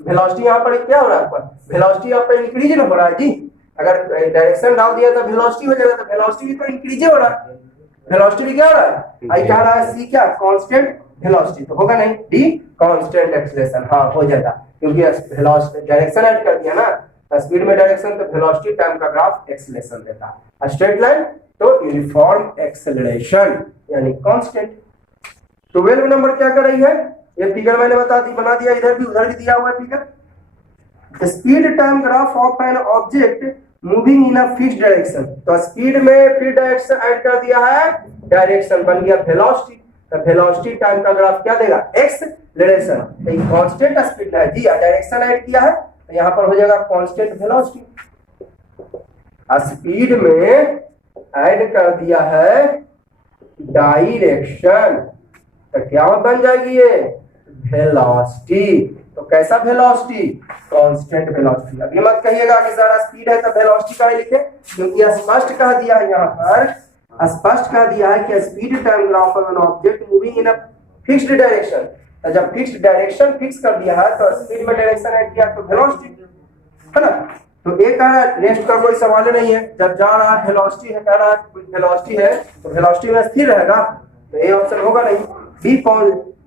वेलोसिटी यहाँ पर क्या हो रहा है, वेलोसिटी यहाँ पर इंक्रीज हो रहा है जी, अगर डायरेक्शन डाल दिया तो वेलोसिटी हो जाएगा, तो वेलोसिटी भी तो इंक्रीज हो रहा है, वेलोसिटी भी क्या हो रहा है, आई कह रहा है सी क्या कांस्टेंट वेलोसिटी, तो होगा नहीं, डी कांस्टेंट एक्सेलरेशन, हाँ हो जाएगा, क्योंकि वेलोसिटी डायरेक्शन ऐड कर दिया ना, स्पीड में डायरेक्शन, तो वेलोसिटी टाइम का ग्राफ एक्सेलरेशन देता है, स्ट्रेट लाइन तो यूनिफॉर्म एक्सेलरेशन यानी कांस्टेंट। 12 नंबर क्या कर रही है, ये फिगर मैंने बना दिया, इधर भी उधर भी दिया हुआ है figure. Speed time graph of an object moving in a fixed direction, तो स्पीड में फिर डायरेक्शन ऐड कर दिया है, डायरेक्शन बन गया वेलोसिटी। तो वेलोसिटी टाइम का ग्राफ क्या देगा, एक्सेलरेशन। तो ये कांस्टेंट स्पीड है जी, डायरेक्शन ऐड किया है तो यहाँ पर हो जाएगा कांस्टेंट वेलोसिटी। स्पीड में ऐड कर दिया है डायरेक्शन, तो क्या बन जाएगी ये, वेलोसिटी। तो कैसा वेलोसिटी, कांस्टेंट वेलोसिटी। अभी मत कहिएगा कि सर स्पीड है तो वेलोसिटी का ही लिखे, क्योंकि स्पष्ट कह दिया है, यहाँ पर स्पष्ट कह दिया है कि speed time graph of an object moving in a fixed direction. तो जब फिक्स्ड डायरेक्शन फिक्स कर दिया है तो स्पीड में डायरेक्शन ऐड किया तो वेलोसिटी, है ना। तो एक नेक्स्ट का कोई सवाल नहीं है, जब जा रहा है वेलोसिटी है, कह रहा है वेलोसिटी है तो वेलोसिटी में स्थिर रहेगा, तो ये ऑप्शन होगा नहीं। बी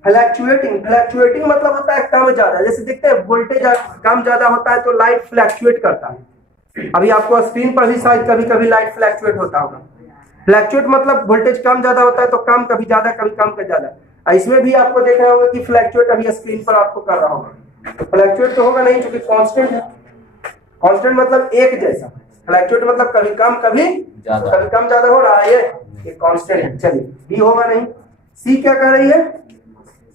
फ्लैक्चुएटिंग, फ्लैक्चुएटिंग मतलब होता है कम ज्यादा, जैसे देखते हैं वोल्टेज कम ज्यादा होता है तो लाइट फ्लैक्चुएट करता है। अभी आपको स्क्रीन पर भी शायद कभी कभी लाइट फ्लैक्चुएट होता होगा। फ्लैक्चुएट मतलब वोल्टेज कम ज्यादा होता है तो कम, कभी ज्यादा, कभी कम का ज्यादा। इसमें भी आपको देख रहा होगा कि फ्लैक्चुएट अभी स्क्रीन पर आपको कर रहा होगा, तो फ्लैक्चुएट तो होगा नहीं क्योंकि कांस्टेंट है। कांस्टेंट मतलब एक जैसा, फ्लैक्चुएट मतलब कभी कम कभी ज्यादा हो रहा है, ये कांस्टेंट है। चलिए बी होगा नहीं। सी क्या कर रही है,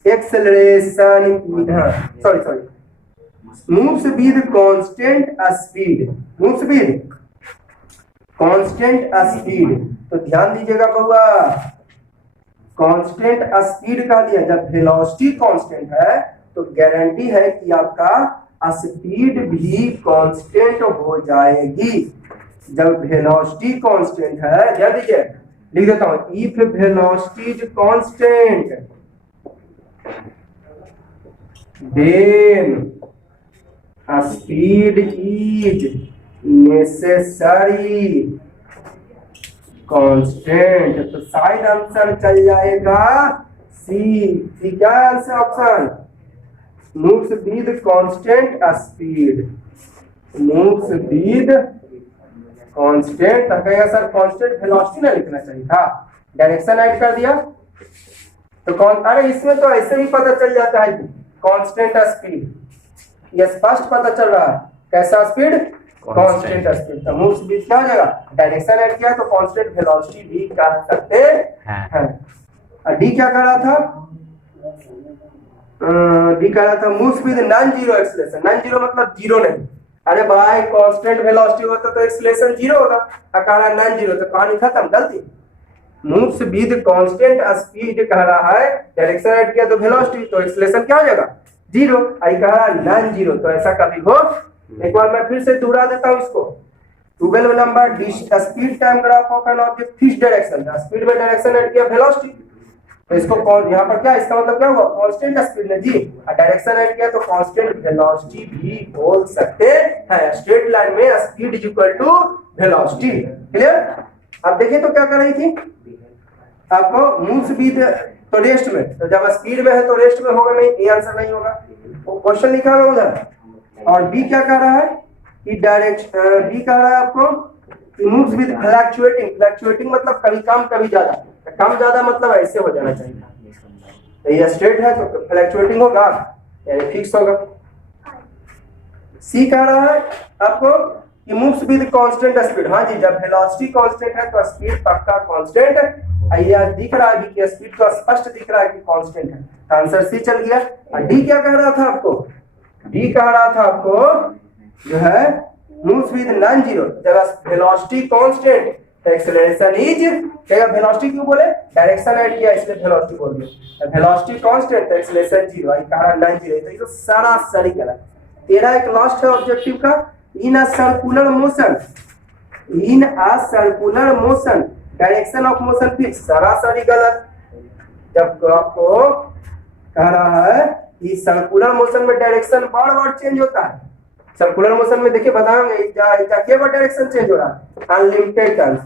acceleration, sorry moves with constant speed, moves with constant speed. तो ध्यान दीजिएगा बउआ, कांस्टेंट स्पीड का दिया, जब वेलोसिटी कांस्टेंट है तो गारंटी है कि आपका स्पीड भी कांस्टेंट हो जाएगी। जब वेलोसिटी कांस्टेंट है, ध्यान दीजिए, लिख देता हूं, if velocity is constant then speed is necessary constant. तो शायद आंसर चल जाएगा सी। सी क्या answer option, moves with constant speed, moves with constant. कहेगा सर कांस्टेंट वेलोसिटी ना लिखना चाहिए था, डायरेक्शन ऐड कर दिया तो कौन, अरे इसमें तो ऐसे ही पता चल जाता है कांस्टेंट स्पीड, ये स्पष्ट पता चल रहा है कैसा स्पीड, कांस्टेंट स्पीड। तो मूव्स विद क्या हो जाएगा, डायरेक्शन ऐड किया तो कांस्टेंट वेलोसिटी भी कह सकते हैं। डी क्या कह रहा था, डी कह रहा था moves with non zero acceleration. Non zero मतलब जीरो नहीं, अरे भाई कांस्टेंट वेलोसिटी होता तो एक्सेलरेशन जीरो होगा, कहा नॉन जीरो तो कहानी खत्म, गलती। मूव्स विद कांस्टेंट स्पीड कह रहा है, डायरेक्शन ऐड किया तो वेलोसिटी, तो एक्सेलरेशन क्या हो जाएगा, जीरो। आई कह रहा नॉन जीरो, तो ऐसा कभी हो। एक बार मैं फिर से दोहरा देता हूं इसको। 12 number, speed time graph of an object fixed direction, speed में डायरेक्शन ऐड किया वेलोसिटी, तो इसको कौन, यहाँ पर क्या, इसका मतलब क्या हुआ, कांस्टेंट स्पीड में जी, डायरेक्शन ऐड किया तो कांस्टेंट वेलोसिटी भी बोल सकते हैं। स्ट्रेट लाइन में speed is equal to velocity, clear. अब देखिए तो क्या कर रही थी आपको, मूव्स विद, तो रेस्ट में, तो जब स्पीड में है तो रेस्ट में होगा नहीं, ये आंसर नहीं होगा, वो क्वेश्चन लिखा हुआ उधर। और बी क्या कह रहा है कि डायरेक्शन, बी कह रहा है आपको कि मूव्स विद फ्लक्चुएटिंग, फ्लक्चुएटिंग मतलब कभी कम कभी ज्यादा, कम ज्यादा मतलब ऐसे हो जाना चाहिए, तो ये स्ट्रेट है तो फ्लक्चुएटिंग होगा यानी फिक्स होगा। सी कह रहा है आपको कि मूव्स विद कांस्टेंट स्पीड, हाँ जी, जब वेलोसिटी कांस्टेंट है तो स्पीड पक्का कांस्टेंट है। ये दिख रहा है कि स्पीड तो स्पष्ट दिख रहा है कि कांस्टेंट है, तो आंसर सी चल गया। और डी क्या कह रहा था आपको, डी कह रहा था आपको जो है मूव्स विद नॉन जीरो, जब वेलोसिटी कांस्टेंट तो एक्सेलरेशन इज, क्या वेलोसिटी क्यों बोले, डायरेक्शन ऐड किया इसलिए वेलोसिटी बोल दिया, वेलोसिटी कांस्टेंट तो एक्सेलरेशन जीरो, आई कह रहा नॉन जीरो, तो ये तो सारा सही गलत। तेरा एक लास्ट है ऑब्जेक्टिव का, in a circular motion, in a circular motion direction of motion fix, सरासरी गलत। जब आपको कह रहा है कि सर्कुलर मोशन में डायरेक्शन बार बार चेंज होता है, सर्कुलर मोशन में देखिए बताएंगे क्या बार डायरेक्शन चेंज हो रहा है, अनलिमिटेड टर्म्स,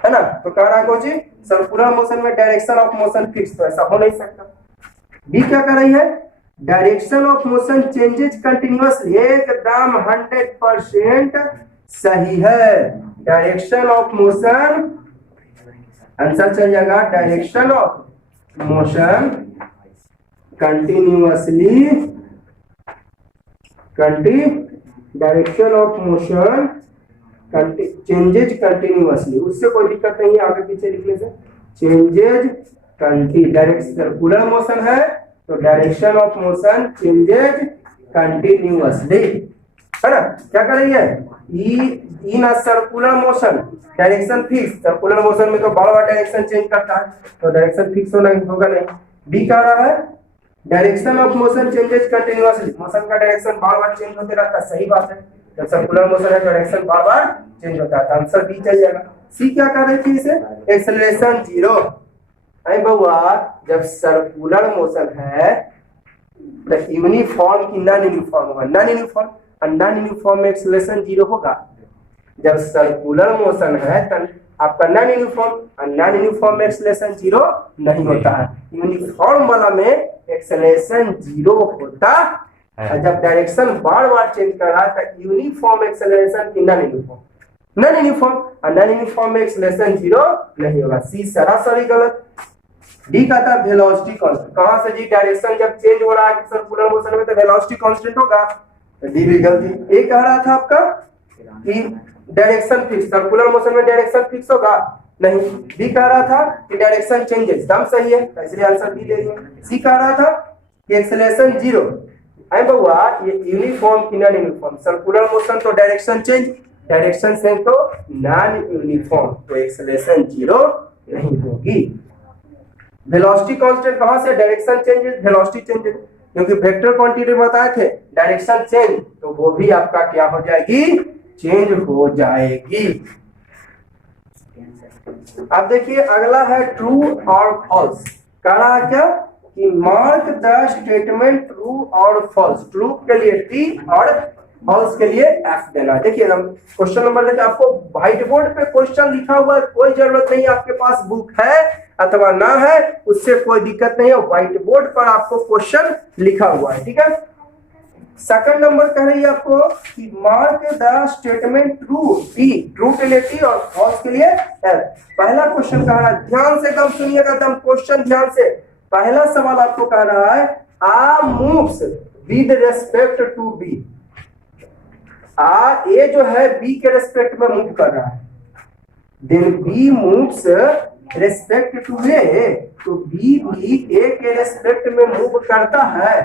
है ना। तो कह रहा है कौन चीज, सर्कुलर मोशन में डायरेक्शन ऑफ मोशन फिक्स, तो ऐसा हो नहीं सकता। बी क्या कर रही है, direction of motion changes continuously, एकदम 100% सही है। डायरेक्शन ऑफ मोशन, आंसर चल जाएगा direction of motion continuously direction of motion changes continuously, उससे कोई दिक्कत नहीं है आगे पीछे लिखने से। चेंजेज डायरेक्ट सर्कुलर मोशन है तो direction of motion changes continuously, है ना। क्या करेंगे, in a circular motion direction fix, circular motion में तो बार बार डायरेक्शन चेंज करता है तो डायरेक्शन फिक्स होगा नहीं। डी कह रहा है direction of motion changes continuously, motion का डायरेक्शन बार बार चेंज होते रहता है, सही बात है। जब सर्कुलर मोशन है डायरेक्शन बार बार चेंज होता है तो आंसर बी चल जाएगा। सी क्या कर रही थी इसे, एक्सेलरेशन जीरो। अरे बउआ जब सर्कुलर मोशन है तो यूनिफॉर्म की नॉन यूनिफॉर्म होगा, नॉन यूनिफॉर्म में एक्सेलरेशन जीरो होगा। जब सर्कुलर मोशन है तो आपका नॉन यूनिफॉर्म में एक्सेलरेशन जीरो नहीं होता है, यूनिफॉर्म वाला में एक्सेलरेशन जीरो होता है। जब डायरेक्शन बार बार चेंज कर रहा है तो यूनिफॉर्म एक्सेलरेशन की नॉन यूनिफॉर्म में एक्सेलरेशन जीरो नहीं होगा। सी सरासरी गलत। डी कहता है वेलोसिटी कांस्टेंट, कहां से जी, डायरेक्शन जब चेंज हो रहा है सर्कुलर मोशन में तो वेलोसिटी कांस्टेंट होगा, तो डी भी गलती। ए कह रहा था आपका कि डायरेक्शन फिक्स, सर्कुलर मोशन में डायरेक्शन फिक्स होगा नहीं। बी कह रहा था कि डायरेक्शन चेंजेस, दम सही है इसलिए आंसर बी ले लिया। सी कह रहा था कि एक्सेलरेशन जीरो। आई बउआ ये यूनिफॉर्म की नॉन यूनिफॉर्म, सर्कुलर मोशन तो डायरेक्शन चेंज तो नॉन यूनिफॉर्म, तो एक्सेलरेशन जीरो नहीं होगी। वेलोसिटी कांस्टेंट कहां से, डायरेक्शन चेंजेस वेलोसिटी चेंजेस, क्योंकि वेक्टर क्वांटिटी बताए थे डायरेक्शन चेंज तो वो भी आपका क्या हो जाएगी, चेंज हो जाएगी। अब देखिए अगला है ट्रू और फॉल्स। कह रहा है क्या कि मार्क द स्टेटमेंट ट्रू और फॉल्स, ट्रू के लिए टी और फॉल्स के लिए एफ देना है। देखिए क्वेश्चन नंबर देखिए, आपको व्हाइट बोर्ड पे क्वेश्चन लिखा हुआ है, कोई जरूरत नहीं, आपके पास बुक है अथवा ना है उससे कोई दिक्कत नहीं है, व्हाइट बोर्ड पर आपको क्वेश्चन लिखा हुआ है, ठीक है। सेकंड नंबर कह रही है आपको कि mark the statement true, T true के लिए टी और फॉल्स के लिए एफ। पहला क्वेश्चन कह रहा है, ध्यान से एकदम सुनिएगा, एकदम क्वेश्चन ध्यान से। पहला सवाल आपको कह रहा है A moves with respect to B, A जो है बी के रेस्पेक्ट में मूव कर रहा है, then B moves respect to A, तो बी भी ए के रेस्पेक्ट में मूव करता है।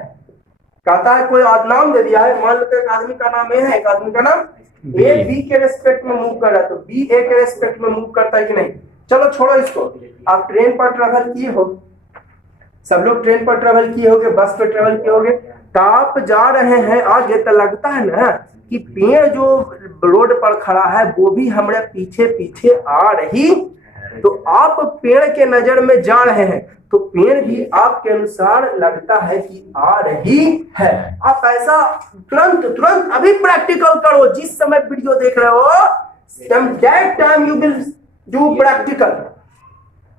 कहता है कोई नाम दे दिया है, मान लो एक आदमी का नाम ए है, एक आदमी का नाम ए, बी के रेस्पेक्ट में मूव कर रहा है तो बी ए के रेस्पेक्ट में मूव करता है कि नहीं। चलो छोड़ो इसको, आप ट्रेन पर ट्रेवल किए हो, सब लोग ट्रेन पर ट्रेवल किए होगे, बस पर ट्रेवल किए होगे, तो आप जा रहे हैं आगे तो लगता है ना कि पेड़ जो रोड पर खड़ा है वो भी हमारे पीछे पीछे आ रही, तो आप पेड़ के नजर में जा रहे हैं तो पेड़ भी आपके अनुसार लगता है कि आ रही है। आप ऐसा तुरंत अभी प्रैक्टिकल करो, जिस समय वीडियो देख रहे हो that time you will do practical.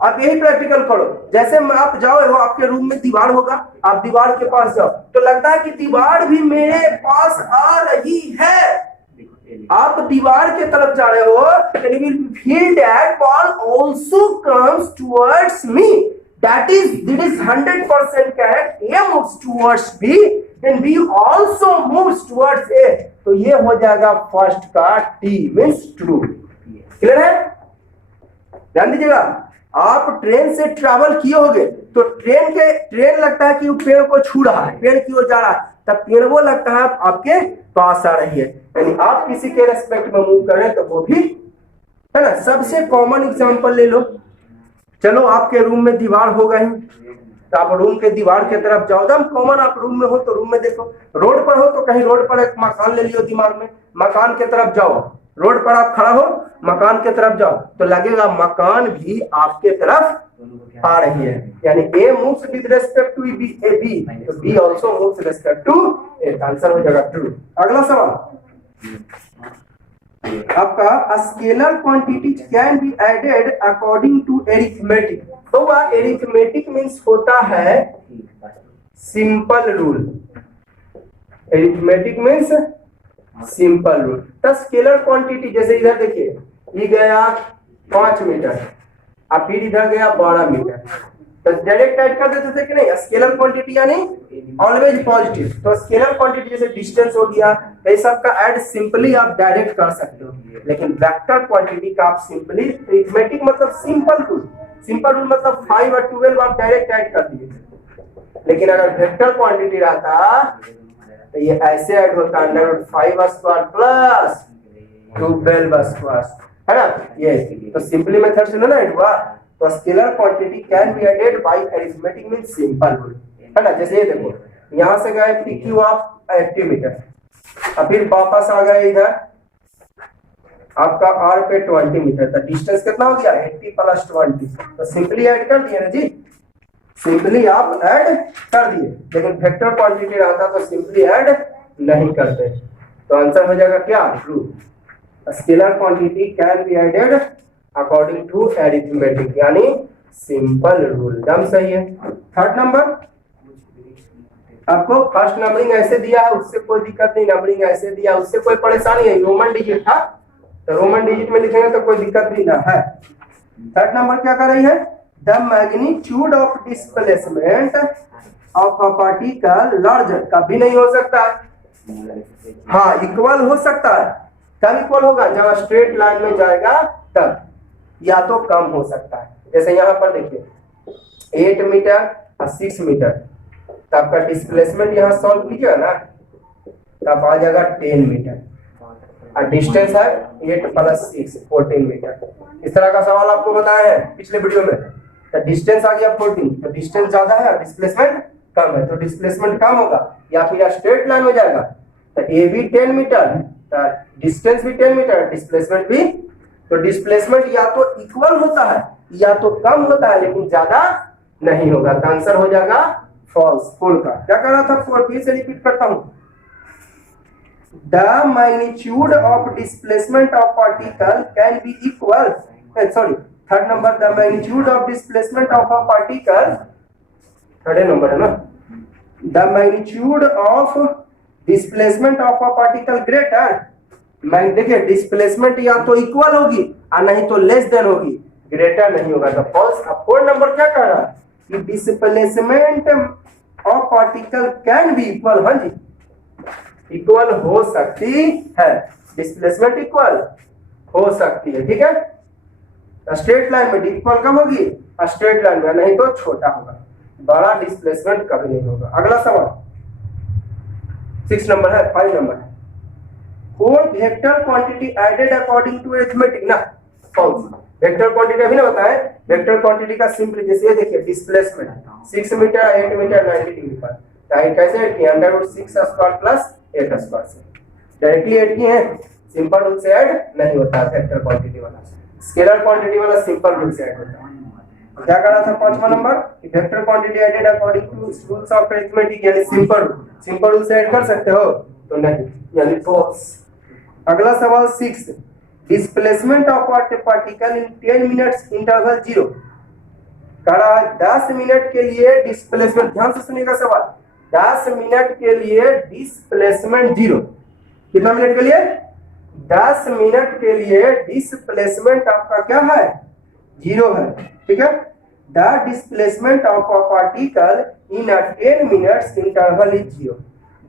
आप यही प्रैक्टिकल करो, जैसे आप जाओ हो, आपके रूम में दीवार होगा, आप दीवार के पास जाओ तो लगता है कि दीवार भी मेरे पास आ रही है, आप दीवार के तरफ जा रहे हो, and you will feel that ball also comes towards me, that is 100% correct। A moves towards B and B also moves towards A, तो ये हो जाएगा फर्स्ट का T means true। क्लियर है, ध्यान दीजिएगा। आप ट्रेन से ट्रैवल किए होगे तो ट्रेन लगता है कि वो पेड़ को छू रहा है, पेड़ की ओर जा रहा है, तब पेड़ वो लगता है आपके पास आ रही है, यानी आप किसी के रेस्पेक्ट में मूव कर रहे हैं तो वो भी है ना। सबसे कॉमन एग्जांपल ले लो, चलो आपके रूम में दीवार होगा ही, तो आप रूम के दीवार के तरफ जाओ, एकदम कॉमन, आप रूम में हो तो रूम में देखो, रोड पर हो तो कहीं रोड पर एक मकान ले लियो दिमाग में, मकान के तरफ जाओ, रोड पर आप खड़ा हो मकान के तरफ जाओ तो लगेगा मकान भी आपके तरफ आ रही है, यानी A moves with respect to B, तो B also moves with respect to A, answer हो जाएगा ट्रू। अगला सवाल आपका, scalar quantities can be added according to arithmetic. तो वह एरिथमेटिक मीन्स होता है simple rule, arithmetic means simple rule. तो स्केलर क्वांटिटी जैसे इधर देखिए, ये गया 5 मीटर, अब फिर इधर गया 12 मीटर, तो डायरेक्ट ऐड कर देते थे कि नहीं, स्केलर क्वांटिटी यानी ऑलवेज पॉजिटिव। तो स्केलर क्वांटिटी जैसे डिस्टेंस हो गया, ये सब का ऐड सिंपली आप डायरेक्ट कर सकते हो, लेकिन वेक्टर क्वांटिटी का आप सिंपली अरिथमेटिक मतलब सिंपल रूल मतलब 5 और 12 आप डायरेक्ट ऐड कर दिए। लेकिन अगर वेक्टर क्वांटिटी रहता तो ये ऐसे ऐड होता √5 स्क्वायर प्लस 12 स्क्वायर, है ना। ये तो सिंपली मेथड से ना ऐड हुआ। तो scalar quantity can be added by arithmetic mean simple rule, है ना। जैसे ये देखो, यहां से गए PQ ऑफ 80 मीटर, और फिर वापस आ गए इधर आपका R पे 20 मीटर, तो डिस्टेंस कितना हो गया 80 प्लस 20। तो सिंपली ऐड कर दिए ना जी, सिंपली आप ऐड कर दिए। लेकिन वेक्टर क्वांटिटी रहता तो सिंपली ऐड नहीं करते। तो आंसर हो जाएगा क्या, true. Scalar quantity can be added according to arithmetic यानी सिंपल रूल, दम सही है। थर्ड नंबर, आपको फर्स्ट नंबरिंग ऐसे दिया है, उससे कोई दिक्कत नहीं, नंबरिंग ऐसे दिया उससे कोई परेशानी है। रोमन डिजिट था तो रोमन डिजिट में लिखेंगे तो कोई दिक्कत नहीं ना है। थर्ड नंबर क्या कर रही है, the magnitude of displacement of a particle larger, कभी नहीं हो सकता, हाँ इक्वल हो सकता है। कब इक्वल होगा, जब स्ट्रेट लाइन में जाएगा तब, या तो कम हो सकता है। जैसे यहाँ पर देखिए 8 मीटर और 6 मीटर, तो आपका डिस्प्लेसमेंट यहाँ सॉल्व कीजिएगा ना, तब आ जाएगा 10 मीटर, और डिस्टेंस है 8 प्लस 6 14 मीटर। इस तरह का सवाल आपको बताया है पिछले वीडियो में। तो डिस्टेंस आ गया 14, तो डिस्टेंस ज्यादा है डिस्प्लेसमेंट कम है, तो डिस्प्लेसमेंट कम होगा। या फिर स्ट्रेट लाइन में जाएगा तो ए भी 10 मीटर, तो डिस्टेंस भी 10 मीटर, डिस्प्लेसमेंट भी। तो डिस्प्लेसमेंट या तो इक्वल होता है या तो कम होता है, लेकिन ज्यादा नहीं होगा। तो आंसर हो जाएगा फॉल्स, फुल का। क्या कर रहा था, फिर से रिपीट करता हूं, the magnitude of displacement of particle can be equal, sorry third number, the magnitude of displacement of a particle, third number है ना, the magnitude of displacement of a particle greater, मैं देखिए डिस्प्लेसमेंट या तो equal होगी और नहीं तो लेस देन होगी, ग्रेटर नहीं होगा। तो फॉल्स। अब फोर्थ नंबर क्या कह रहा है कि displacement of particle can be equal, हाँ जी इक्वल हो सकती है, डिस्प्लेसमेंट इक्वल हो सकती है, ठीक है। स्ट्रेट लाइन में इक्वल कम होगी, स्ट्रेट लाइन में नहीं तो छोटा होगा, बड़ा डिस्प्लेसमेंट कभी नहीं होगा। अगला सवाल 6 नंबर है, 5 नंबर है, whole vector quantity added according to arithmetic ना, फॉल्स। वेक्टर क्वांटिटी अभी ना बताएं, वेक्टर क्वांटिटी का सिंपल जैसे देखिए डिस्प्लेसमेंट 6 मीटर 8 मीटर 90 डिग्री पर, तो कैसे ऐड किया, √6 स्क्वायर प्लस 8 स्क्वायर से डायरेक्टली ऐड किए हैं। सिंपल रूल से ऐड नहीं होता है वेक्टर क्वांटिटी वाला, स्केलर क्वांटिटी वाला सिंपल रूल से ऐड होता है। क्या करा था 5वां number, vector quantity added according to rules of arithmetic यानी सिंपल रूल से ऐड कर सकते हो, तो नहीं यानी फॉल्स। अगला सवाल 6, displacement of particle in 10 minutes interval 0, कह रहा है 10 मिनट के लिए डिस्प्लेसमेंट, ध्यान से सुनिएगा सवाल, 10 मिनट के लिए डिस्प्लेसमेंट 0, कितना मिनट के लिए, 10 मिनट के लिए डिस्प्लेसमेंट आपका क्या है 0 है, ठीक है। The displacement of a particle in 10 minutes interval is 0,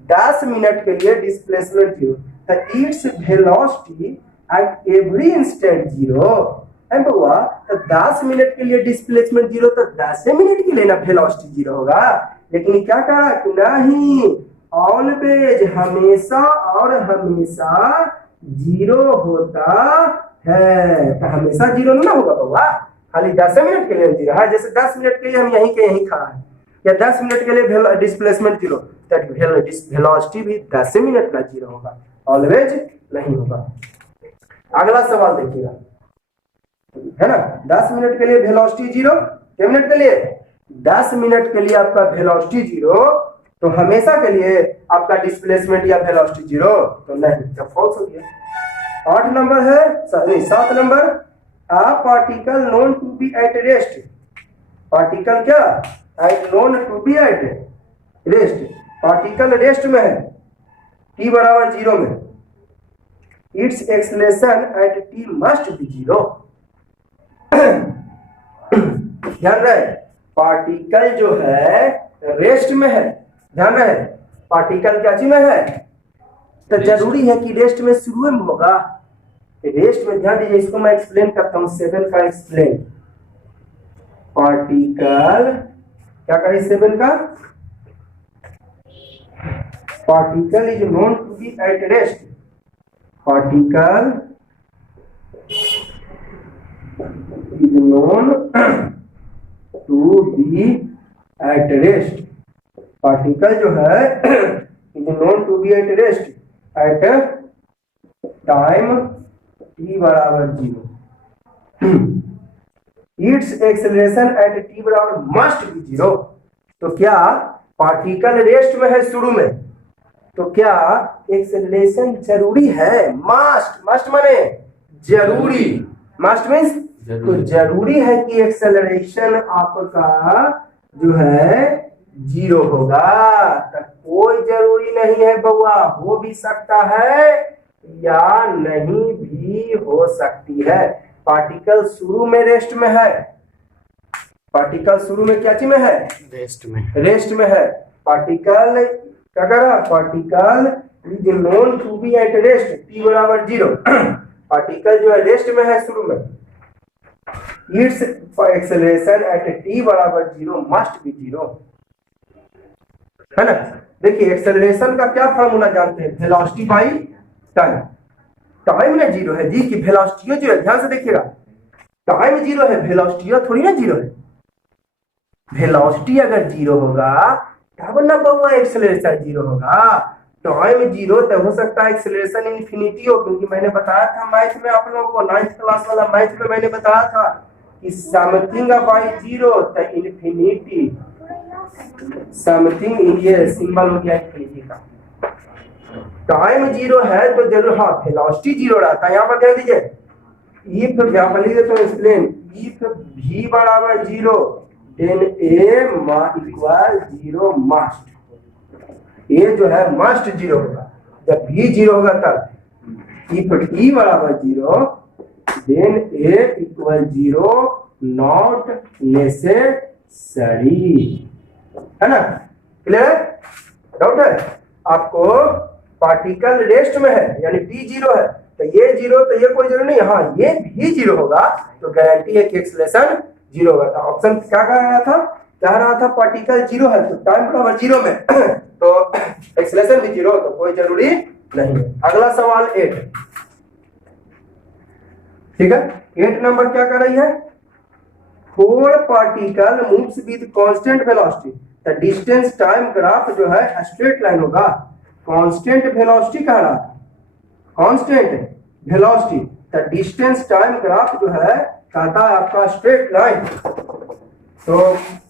10 minute के लिए डिस्प्लेसमेंट 0, तो its velocity at every instant 0 है बउआ। तो 10 मिनट के लिए डिस्प्लेसमेंट 0, तो 10 मिनट के लिए ना वेलोसिटी 0 होगा। लेकिन क्या कहा कि नहीं, ऑलवेज हमेशा और हमेशा 0 होता है, तो हमेशा 0 ना होगा बउआ, खाली 10 मिनट के लिए 0 है। जैसे 10 मिनट के लिए हम यहीं के यहीं खड़ा है, या 10 मिनट के लिए डिस्प्लेसमेंट 0, वेलोसिटी भी 10 मिनट का 0 होगा, ऑलवेज नहीं होगा। अगला सवाल देखिएगा, है ना, 10 मिनट के लिए वेलोसिटी 0, कितने मिनट के लिए, 10 मिनट के लिए आपका वेलोसिटी 0, तो हमेशा के लिए आपका डिस्प्लेसमेंट या वेलोसिटी 0, तो नहीं, तो फॉल्स हो गया। 8 नंबर है, sorry 7 number, a particle known to be at rest, particle क्या known to be at rest, particle rest में है t बराबर 0 में, its acceleration at t must be 0, ध्यान रहे पार्टिकल जो है रेस्ट में है, ध्यान रहे पार्टिकल क्या चीज में है, तो जरूरी है कि रेस्ट में शुरू में होगा, रेस्ट में, ध्यान दीजिए इसको मैं एक्सप्लेन करता हूँ 7 का एक्सप्लेन। पार्टिकल क्या करें 7 का, particle is known to be at rest, particle is known to be at rest, particle जो है is known to be at rest at time t बराबर 0, इट्स एक्सेलरेशन एट t बराबर मस्ट बी 0। तो क्या particle rest में है शुरू में, तो क्या एक्सेलरेशन जरूरी है, मस्ट, मस्ट माने जरूरी, मस्ट मीन्स तो जरूरी है कि एक्सेलरेशन आपका जो है 0 होगा, तो कोई जरूरी नहीं है बउआ, हो भी सकता है या नहीं भी हो सकती है। पार्टिकल शुरू में रेस्ट में है, पार्टिकल शुरू में क्या चीज में है, रेस्ट में, रेस्ट में है, पार्टिकल क्या कर रहा, particle is known to be at rest t बराबर 0, पार्टिकल जो है रेस्ट में है शुरू में, इट्स एक्सेलरेशन एट t बराबर 0 मस्ट बी 0, है ना। देखिए एक्सेलरेशन का क्या फार्मूला जानते हैं, वेलोसिटी बाई टाइम, टाइम ना 0 है जी, कि वेलोसिटी जो है, ध्यान से देखिएगा टाइम 0 है, वेलोसिटी थोड़ी ना 0 है, वेलोसिटी अगर 0 होगा तब ना बउआ एक्सेलरेशन 0 होगा, टाइम 0 तो हो सकता है एक्सेलरेशन इन्फिनिटी हो, क्योंकि मैंने बताया था मैथ में आप लोगों को 9th क्लास वाला मैथ में मैंने बताया था कि समथिंग बाई 0 तो इन्फिनिटी, समथिंग ये सिंबल हो गया इन्फिनिटी का, टाइम 0 है तो जरूर, हाँ वेलोसिटी 0 रहता है, यहाँ पर ध्यान दीजिए, इफ यहाँ पर लिख देता हूँ एक्सप्लेन, इफ v बराबर 0 then a equal 0 must, a जो है मस्ट 0 होगा, जब v 0 होगा तब, इफ t बराबर 0 then a equal 0 not necessary, है ना, क्लियर, डाउट है आपको, पार्टिकल रेस्ट में है यानी t 0 है, तो ये 0 तो ये कोई जरूरी नहीं, हाँ ये भी 0 होगा तो गारंटी है कि एक्सेलरेशन 0 होगा। तो ऑप्शन क्या कह रहा था, कह रहा था पार्टिकल 0 है तो टाइम बराबर 0 में तो एक्सेलरेशन भी 0, तो कोई जरूरी नहीं है। अगला सवाल 8, ठीक है, 8 नंबर क्या कर रही है, 4 particle moves with constant velocity, the distance time graph जो है स्ट्रेट लाइन होगा, कांस्टेंट वेलोसिटी कह रहा था, constant velocity, the distance time graph जो है कहता है आपका स्ट्रेट लाइन, तो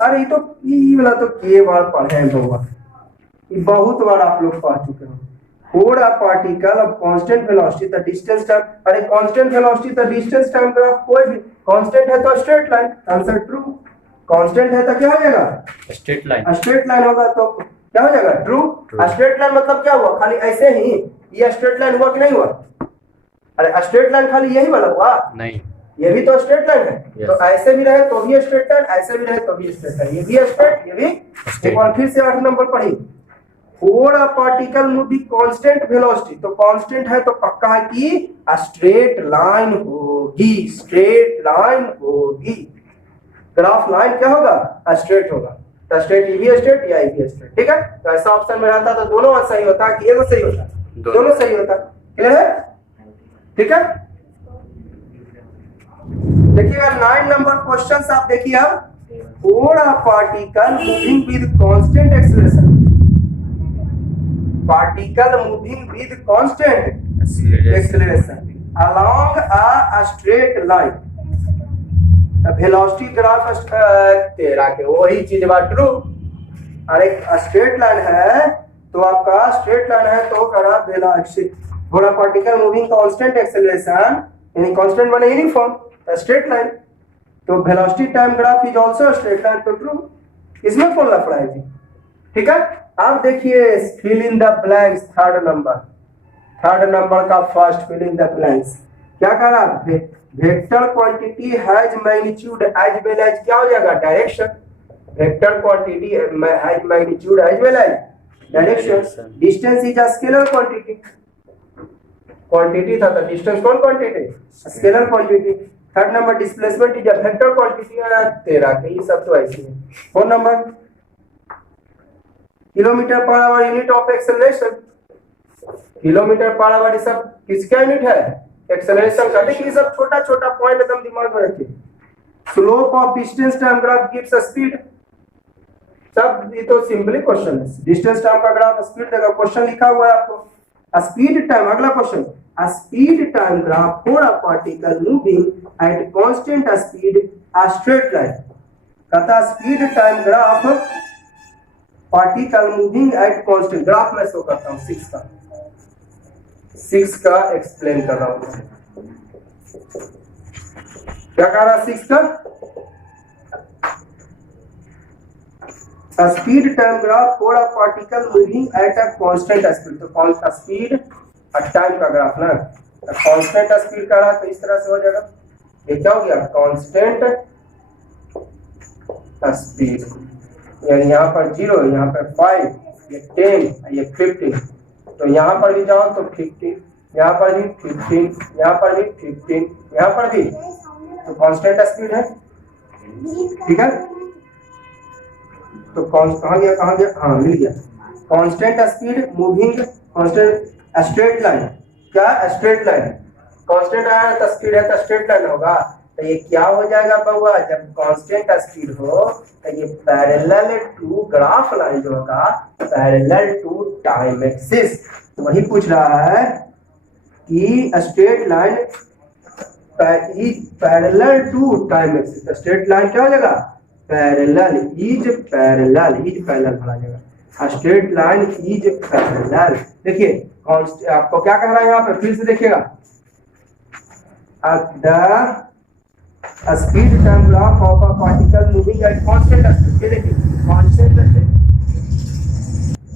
अरे ये तो ई वाला तो के बार पढ़े हैं बउआ, ये बहुत बार आप लोग पढ़ चुके हैं, 4 particle of constant velocity the distance time, अरे constant velocity the distance time graph, कोई भी कांस्टेंट है तो straight line, answer true, constant है तो क्या हो जाएगा स्ट्रेट लाइन, स्ट्रेट लाइन होगा तो क्या हो जाएगा ट्रू, स्ट्रेट लाइन मतलब क्या हुआ, खाली ऐसे ही ये स्ट्रेट लाइन हुआ कि नहीं हुआ, अरे स्ट्रेट लाइन खाली यही वाला हुआ नहीं, ये भी तो स्ट्रेट लाइन है, yes. तो ऐसे भी रहे तो भी स्ट्रेट लाइन, ऐसे भी रहे तो भी स्ट्रेट लाइन, ये भी स्ट्रेट, ये भी, एक बार फिर से 8 नंबर पढ़ी, 4 particle move with constant velocity, तो कांस्टेंट है तो पक्का है कि स्ट्रेट लाइन होगी, स्ट्रेट लाइन होगी, ग्राफ लाइन क्या होगा स्ट्रेट होगा, तो स्ट्रेट ये भी स्ट्रेट या ये भी स्ट्रेट, ठीक है, तो ऐसा ऑप्शन में रहता तो दोनों सही होता कि एक सही होता, दोनों सही होता, क्लियर है, ठीक है। देखिएगा 9 नंबर क्वेश्चन आप देखिए, अब 4 particle moving with constant acceleration, particle moving with constant acceleration along a straight line, velocity graph तेरा के वही चीज बात ट्रू, अरे स्ट्रेट लाइन है तो आपका स्ट्रेट लाइन है तो करा वेलोसिटी, थोड़ा पार्टिकल मूविंग कांस्टेंट एक्सेलरेशन यानी कांस्टेंट बने यूनिफॉर्म स्ट्रेट लाइन, तो velocity time graph is also straight line, तो ट्रू, इसमें कौन लफड़ा है जी, ठीक है। अब देखिए fill in the blanks, 3rd number का first fill in the blanks क्या कह रहा है, vector quantity has magnitude as well as क्या हो जाएगा direction, vector quantity has magnitude as well as direction, distance is a scalar quantity, quantity था तो डिस्टेंस कौन quantity, scalar quantity. Third number displacement is a vector quantity, 13 के ये सब तो ऐसे है। 4 number kilometre per hour unit of acceleration, kilometre per hour ये सब किसका यूनिट है, एक्सेलरेशन का। देखिए सब छोटा छोटा पॉइंट एकदम दिमाग में रखिए। Slope of distance time graph gives a speed, सब ये तो सिंपली क्वेश्चन है, डिस्टेंस टाइम का ग्राफ स्पीड देगा, क्वेश्चन लिखा हुआ है आपको। स्पीड टाइम, अगला question, a speed time graph for a particle moving at constant speed a straight line, कहता speed time graph particle moving at constant, graph मैं शो करता हूं 6 का एक्सप्लेन कर रहा हूं, क्या कह रहा 6 का, speed time graph for a particle moving at a constant speed, तो कौन सा स्पीड और टाइम का ग्राफ ना, कांस्टेंट स्पीड का रहा तो इस तरह से हो जाएगा, ये क्या हो गया कांस्टेंट स्पीड, यानी यहाँ पर 0, यहाँ पर 5, ये 10, ये 15, तो यहाँ पर भी जाओ तो 15, यहाँ पर भी 15, यहाँ पर भी 15, यहाँ पर भी, तो कांस्टेंट स्पीड है, ठीक है। तो कहाँ गया, हाँ मिल गया, constant speed moving, constant straight line, क्या स्ट्रेट लाइन, कांस्टेंट आया तो स्पीड है तो स्ट्रेट लाइन होगा, तो ये क्या हो जाएगा बउआ, जब कांस्टेंट स्पीड हो तो ये पैरेलल टू ग्राफ लाइन जो होगा, पैरेलल टू टाइम एक्सिस, वही पूछ रहा है कि straight line parallel to time axis, straight line क्या हो जाएगा, पैरेलल इज पैरेलल बना जाएगा, स्ट्रेट लाइन इज पैरेलल। देखिए आपको क्या कह रहा है यहाँ पे, फिर से देखिएगा, the speed time graph of a particle moving at constant speed, ये देखिए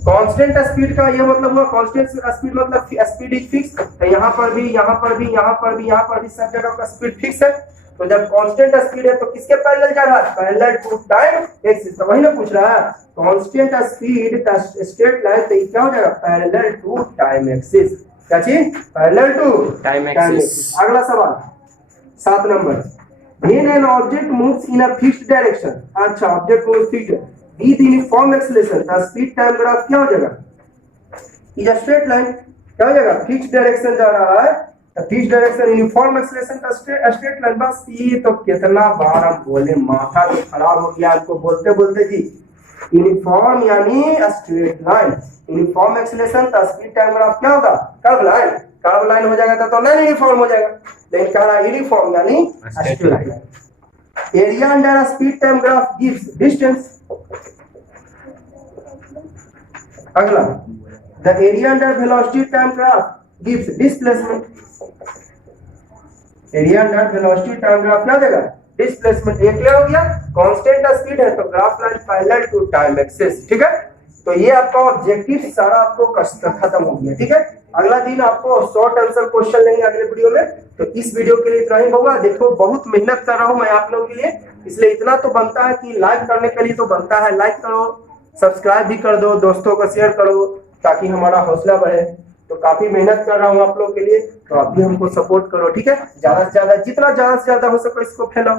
कांस्टेंट स्पीड का ये मतलब हुआ, कांस्टेंट स्पीड मतलब स्पीड इज फिक्स, तो यहाँ पर भी, यहाँ पर भी, यहाँ पर भी, यहाँ पर भी सब जगह का स्पीड फिक्स है, तो जब कांस्टेंट स्पीड है तो किसके पैरेलल जा रहा है, पैरेलल टू टाइम एक्सिस, तो वही ना पूछ रहा है, कांस्टेंट स्पीड का स्ट्रेट लाइन, तो ये क्या हो जाएगा पैरेलल टू टाइम एक्सिस, क्या चीज, पैरेलल टू टाइम एक्सिस। अगला सवाल 7 number, when an object moves in a fixed direction, अच्छा object move fixed with uniform acceleration, the speed time graph क्या हो जाएगा, इज अ स्ट्रेट लाइन, क्या हो जाएगा, फिक्स्ड डायरेक्शन जा रहा है, फिक्स्ड डायरेक्शन यूनिफॉर्म एक्सेलरेशन का स्ट्रेट लाइन। बस ये तो कितना बार हम बोले, माथा तो खराब हो गया आपको बोलते बोलते जी, यूनिफॉर्म यानी स्ट्रेट लाइन, यूनिफॉर्म एक्सेलरेशन का स्पीड टाइम ग्राफ क्या होगा, कर्व लाइन हो जाएगा तो नहीं यूनिफॉर्म हो जाएगा, लेकिन क्या रहा यूनिफॉर्म यानी straight line. Area under speed time graph gives distance, अगला the area under velocity time graph gives displacement, area under velocity time graph क्या देगा, डिस्प्लेसमेंट। ये क्लियर हो गया, कांस्टेंट स्पीड है तो graph line parallel to time axis, ठीक है। तो ये आपका ऑब्जेक्टिव सारा आपको खत्म हो गया, ठीक है। अगला दिन आपको शॉर्ट आंसर क्वेश्चन लेंगे अगले वीडियो में, तो इस वीडियो के लिए इतना ही होगा। देखो बहुत मेहनत कर रहा हूं मैं आप लोगों के लिए, इसलिए इतना तो बनता है कि लाइक करने के लिए तो बनता है, लाइक करो, सब्सक्राइब भी कर दो, दोस्तों को शेयर करो ताकि हमारा हौसला बढ़े। तो काफी मेहनत कर रहा हूँ आप लोगों के लिए, तो आप भी हमको सपोर्ट करो, ठीक है। ज्यादा से ज्यादा, जितना ज्यादा से ज्यादा हो सके इसको फैलाओ।